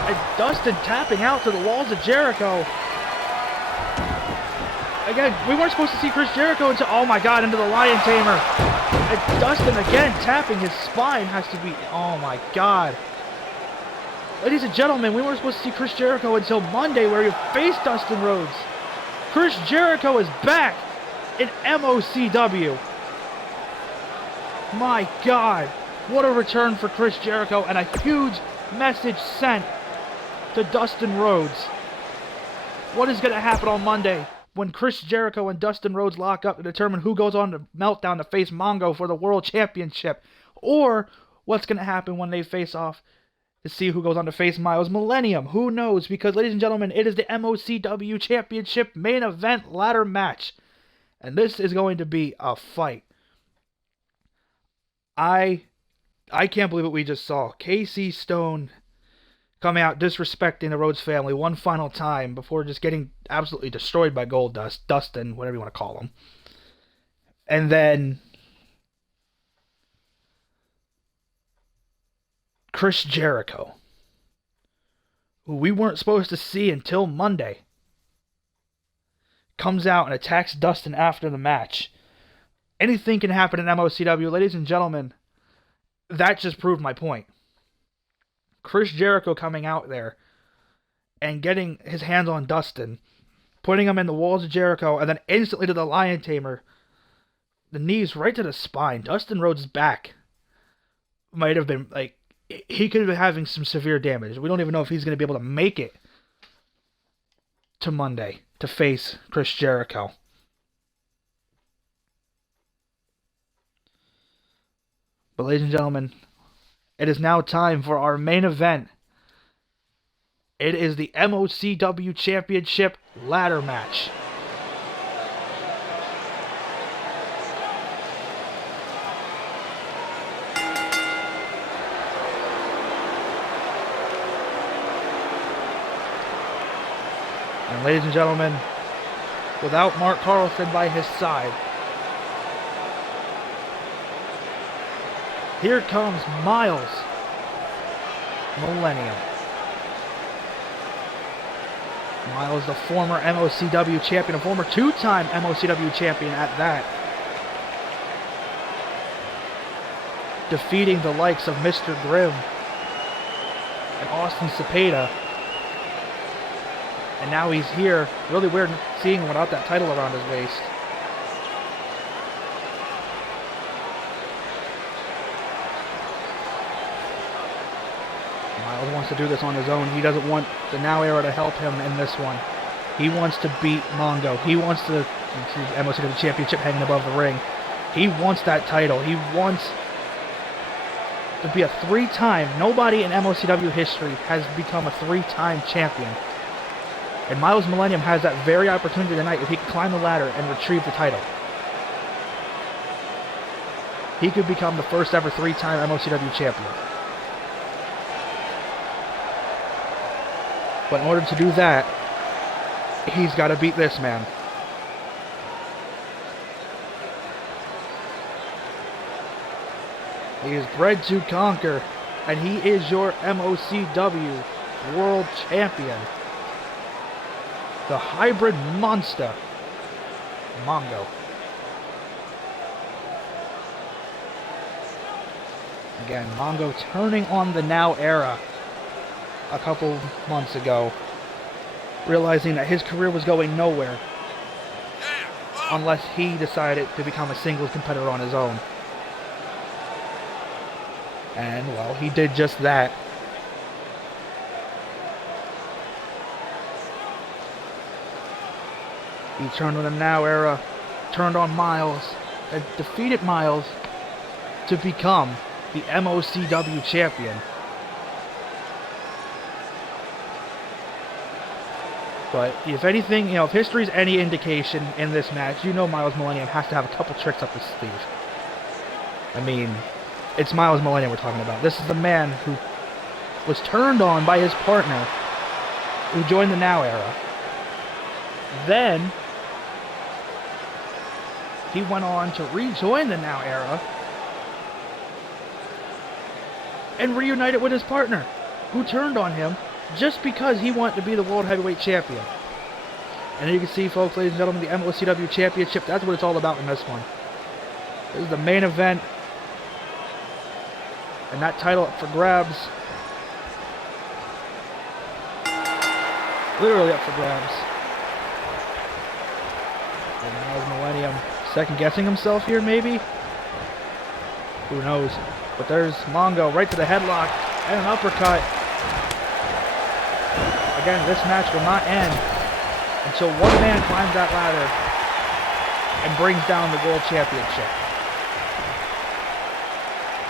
And Dustin tapping out to the walls of Jericho. Again, we weren't supposed to see Chris Jericho until, oh my God, into the Lion Tamer. And Dustin again tapping his spine has to be, oh my God. Ladies and gentlemen, we weren't supposed to see Chris Jericho until Monday where he faced Dustin Rhodes. Chris Jericho is back in MOCW. My God, what a return for Chris Jericho and a huge message sent to Dustin Rhodes. What is going to happen on Monday when Chris Jericho and Dustin Rhodes lock up to determine who goes on to Meltdown to face Mongo for the World Championship? Or what's going to happen when they face off to see who goes on to face Miles Millennium? Who knows? Because, ladies and gentlemen, it is the MOCW Championship main event ladder match. And this is going to be a fight. I can't believe what we just saw. Casey Stone coming out disrespecting the Rhodes family one final time before just getting absolutely destroyed by Goldust, Dustin, whatever you want to call him. And then Chris Jericho, who we weren't supposed to see until Monday, comes out and attacks Dustin after the match. Anything can happen in MOCW. Ladies and gentlemen, that just proved my point. Chris Jericho coming out there and getting his hands on Dustin, putting him in the walls of Jericho, and then instantly to the Lion Tamer. The knees right to the spine. Dustin Rhodes' back might have been, like, he could have been having some severe damage. We don't even know if he's going to be able to make it to Monday to face Chris Jericho. But ladies and gentlemen, it is now time for our main event. It is the MOCW Championship ladder match. And ladies and gentlemen, without Mark Carlson by his side, here comes Miles Millennium. Miles, the former MOCW champion, a former two-time MOCW champion at that. Defeating the likes of Mr. Grimm and Austin Cepeda. And now he's here. Really weird seeing him without that title around his waist. Miles wants to do this on his own. He doesn't want the Now Era to help him in this one. He wants to beat Mongo. He wants to see the MOCW Championship hanging above the ring. He wants that title. He wants to be a three-time. Nobody in MOCW history has become a three-time champion. And Miles Millennium has that very opportunity tonight if he can climb the ladder and retrieve the title. He could become the first ever three-time MOCW champion. But in order to do that, he's got to beat this man. He is bred to conquer, and he is your MOCW World Champion. The hybrid monster, Mongo. Again, Mongo turning on the Now Era a couple months ago, realizing that his career was going nowhere unless he decided to become a singles competitor on his own. And, well, he did just that. He turned on the Now Era, turned on Miles, and defeated Miles to become the MOCW champion. But if anything, if history's any indication in this match, Miles Millennium has to have a couple tricks up his sleeve. I mean, it's Miles Millennium we're talking about. This is the man who was turned on by his partner who joined the Now Era. Then he went on to rejoin the Now Era and reunited with his partner, who turned on him just because he wanted to be the World Heavyweight Champion. And you can see, folks, ladies and gentlemen, the MOCW Championship, that's what it's all about in this one. This is the main event. And that title up for grabs. Literally up for grabs. And Miles Millennium second guessing himself here, maybe? Who knows? But there's Mongo right to the headlock and an uppercut. Again, this match will not end until one man climbs that ladder and brings down the World Championship.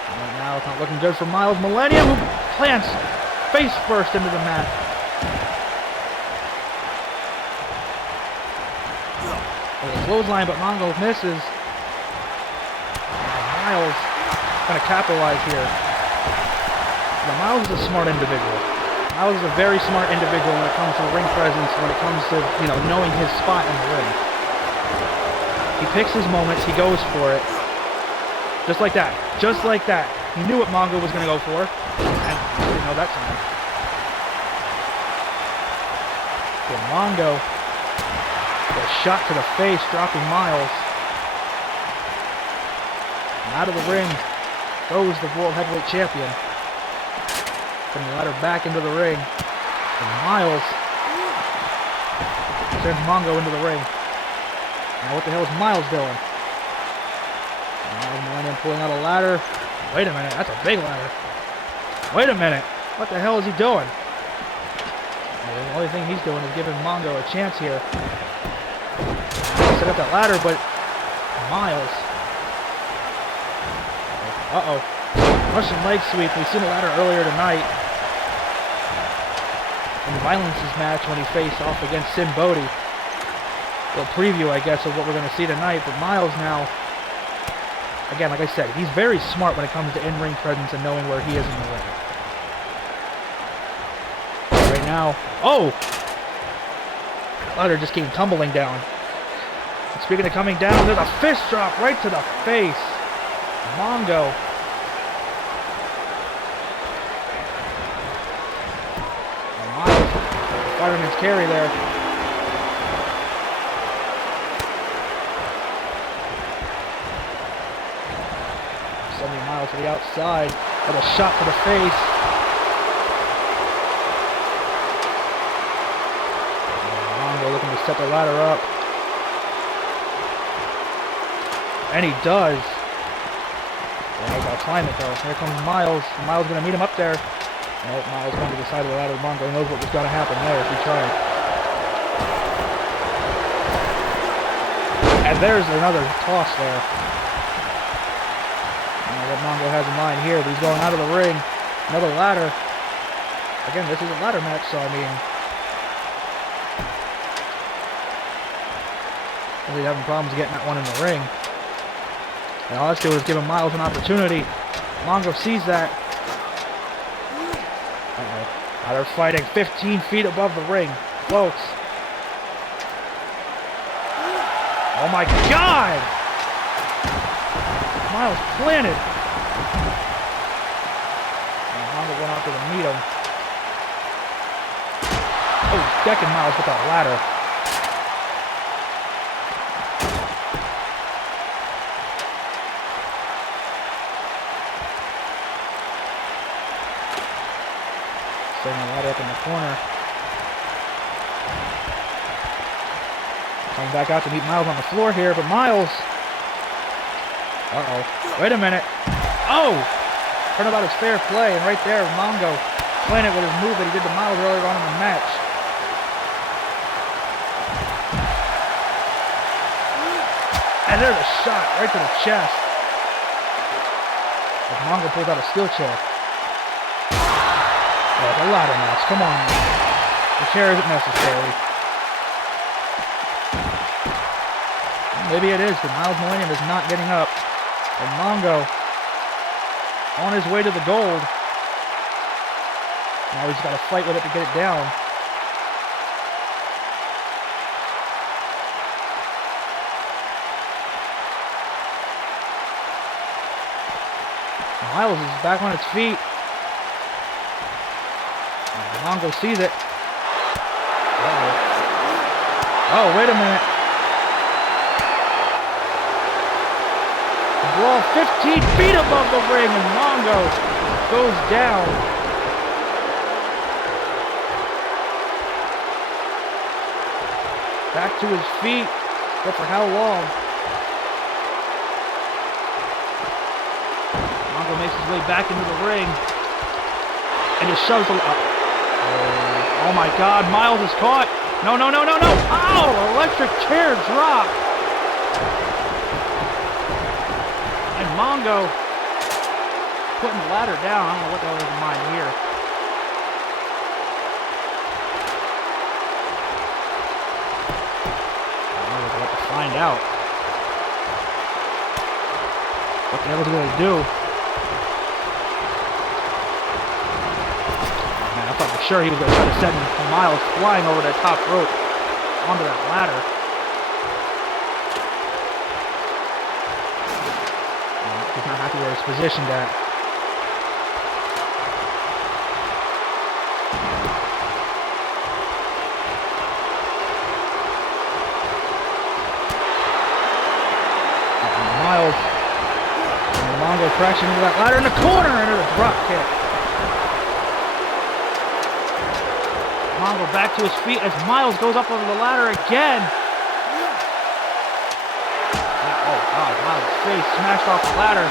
And right now it's not looking good for Miles Millennium, who plants face first into the mat. With a clothesline, but Mongo misses. And Miles going to capitalize here. Now, Miles is a smart individual. Miles is a very smart individual when it comes to ring presence, when it comes to, knowing his spot in the ring. He picks his moments, he goes for it. Just like that. Just like that. He knew what Mongo was going to go for, and he didn't know that time. So Mongo, a shot to the face, dropping Miles. And out of the ring goes the World Heavyweight Champion. Putting the ladder back into the ring. And Miles sends Mongo into the ring. Now what the hell is Miles doing? Miles Millennium pulling out a ladder. Wait a minute, that's a big ladder. Wait a minute, what the hell is he doing? Well, the only thing he's doing is giving Mongo a chance here. Set up that ladder, but Miles. Uh-oh. Russian leg sweep. We've seen a ladder earlier tonight in Violence's match when he faced off against Sim Bodhi. A little preview, I guess, of what we're going to see tonight. But Miles now, again, like I said, he's very smart when it comes to in-ring presence and knowing where he is in the ring. Right now, oh! Ladder just came tumbling down. And speaking of coming down, there's a fist drop right to the face. Mongo. Fireman's carry there. Sending Miles to the outside with a shot to the face. Mongo looking to set the ladder up. And he does. Well, he's got to climb it though. Here comes Miles. Miles going to meet him up there. Nope, Miles going to the side of the ladder. Mongo knows what was going to happen there if he tried. And there's another toss there. I don't know what Mongo has in mind here, but he's going out of the ring. Another ladder. Again, this is a ladder match, so I mean, really having problems getting that one in the ring. And all that's doing is giving Miles an opportunity. Mongo sees that. Now they're fighting 15 feet above the ring, folks. Oh my God! Miles planted. And Mongo went out there to meet him. Oh, decking Miles with that ladder. Setting the ladder up in the corner. Coming back out to meet Miles on the floor here, but Miles... Uh-oh. Wait a minute. Oh! Turnabout is fair play, and right there, Mongo playing it with his move that he did to Miles earlier on in the match. And there's a shot right to the chest. As Mongo pulls out a steel chair. Oh, it's a ladder match. Come on. The chair isn't necessary. Maybe it is, but Miles Millennium is not getting up. And Mongo on his way to the gold. Now he's got to fight with it to get it down. Miles is back on its feet. And Mongo sees it. Oh, wait a minute. Brawl 15 feet above the ring, and Mongo goes down. Back to his feet, but for how long? Mongo makes his way back into the ring, and just shoves him up. Oh my God, Miles is caught. No, no, no, no, no. Ow, electric chair drop. Mongo putting the ladder down. I don't know what the hell is in mind here. We're about to find out. What the hell is he going to do? Man, I thought for sure he was going to try to send Miles flying over that top rope onto that ladder. He's not happy where he's positioned at. Miles and Mongo crashing into that ladder in the corner and a drop kick. Mongo back to his feet as Miles goes up over the ladder again. Oh God, Miles' face smashed off the ladder.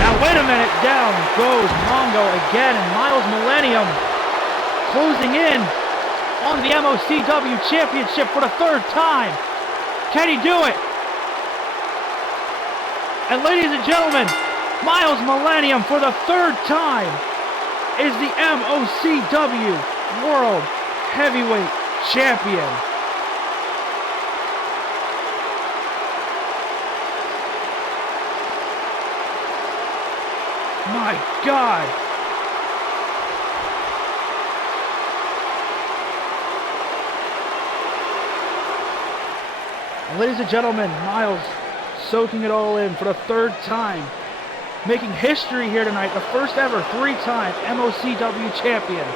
Now wait a minute, down goes Mongo again, and Miles Millennium closing in on the MOCW Championship for the third time. Can he do it? And ladies and gentlemen, Miles Millennium for the third time is the MOCW World Heavyweight Champion. My God! And ladies and gentlemen, Miles soaking it all in for the third time, making history here tonight, the first ever three-time MOCW champion.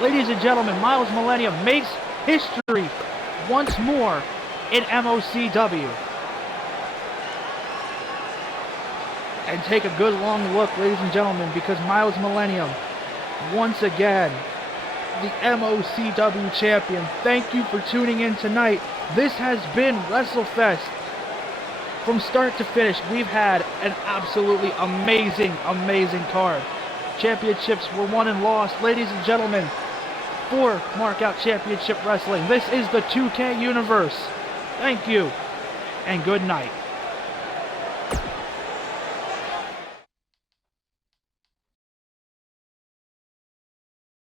Ladies and gentlemen, Miles Millennium makes history once more in MOCW. And take a good long look, ladies and gentlemen, because Miles Millennium, once again, the MOCW champion. Thank you for tuning in tonight. This has been Wrestlefest. From start to finish, we've had an absolutely amazing, amazing card. Championships were won and lost. Ladies and gentlemen, for Markout Championship Wrestling, this is the 2K Universe. Thank you, and good night.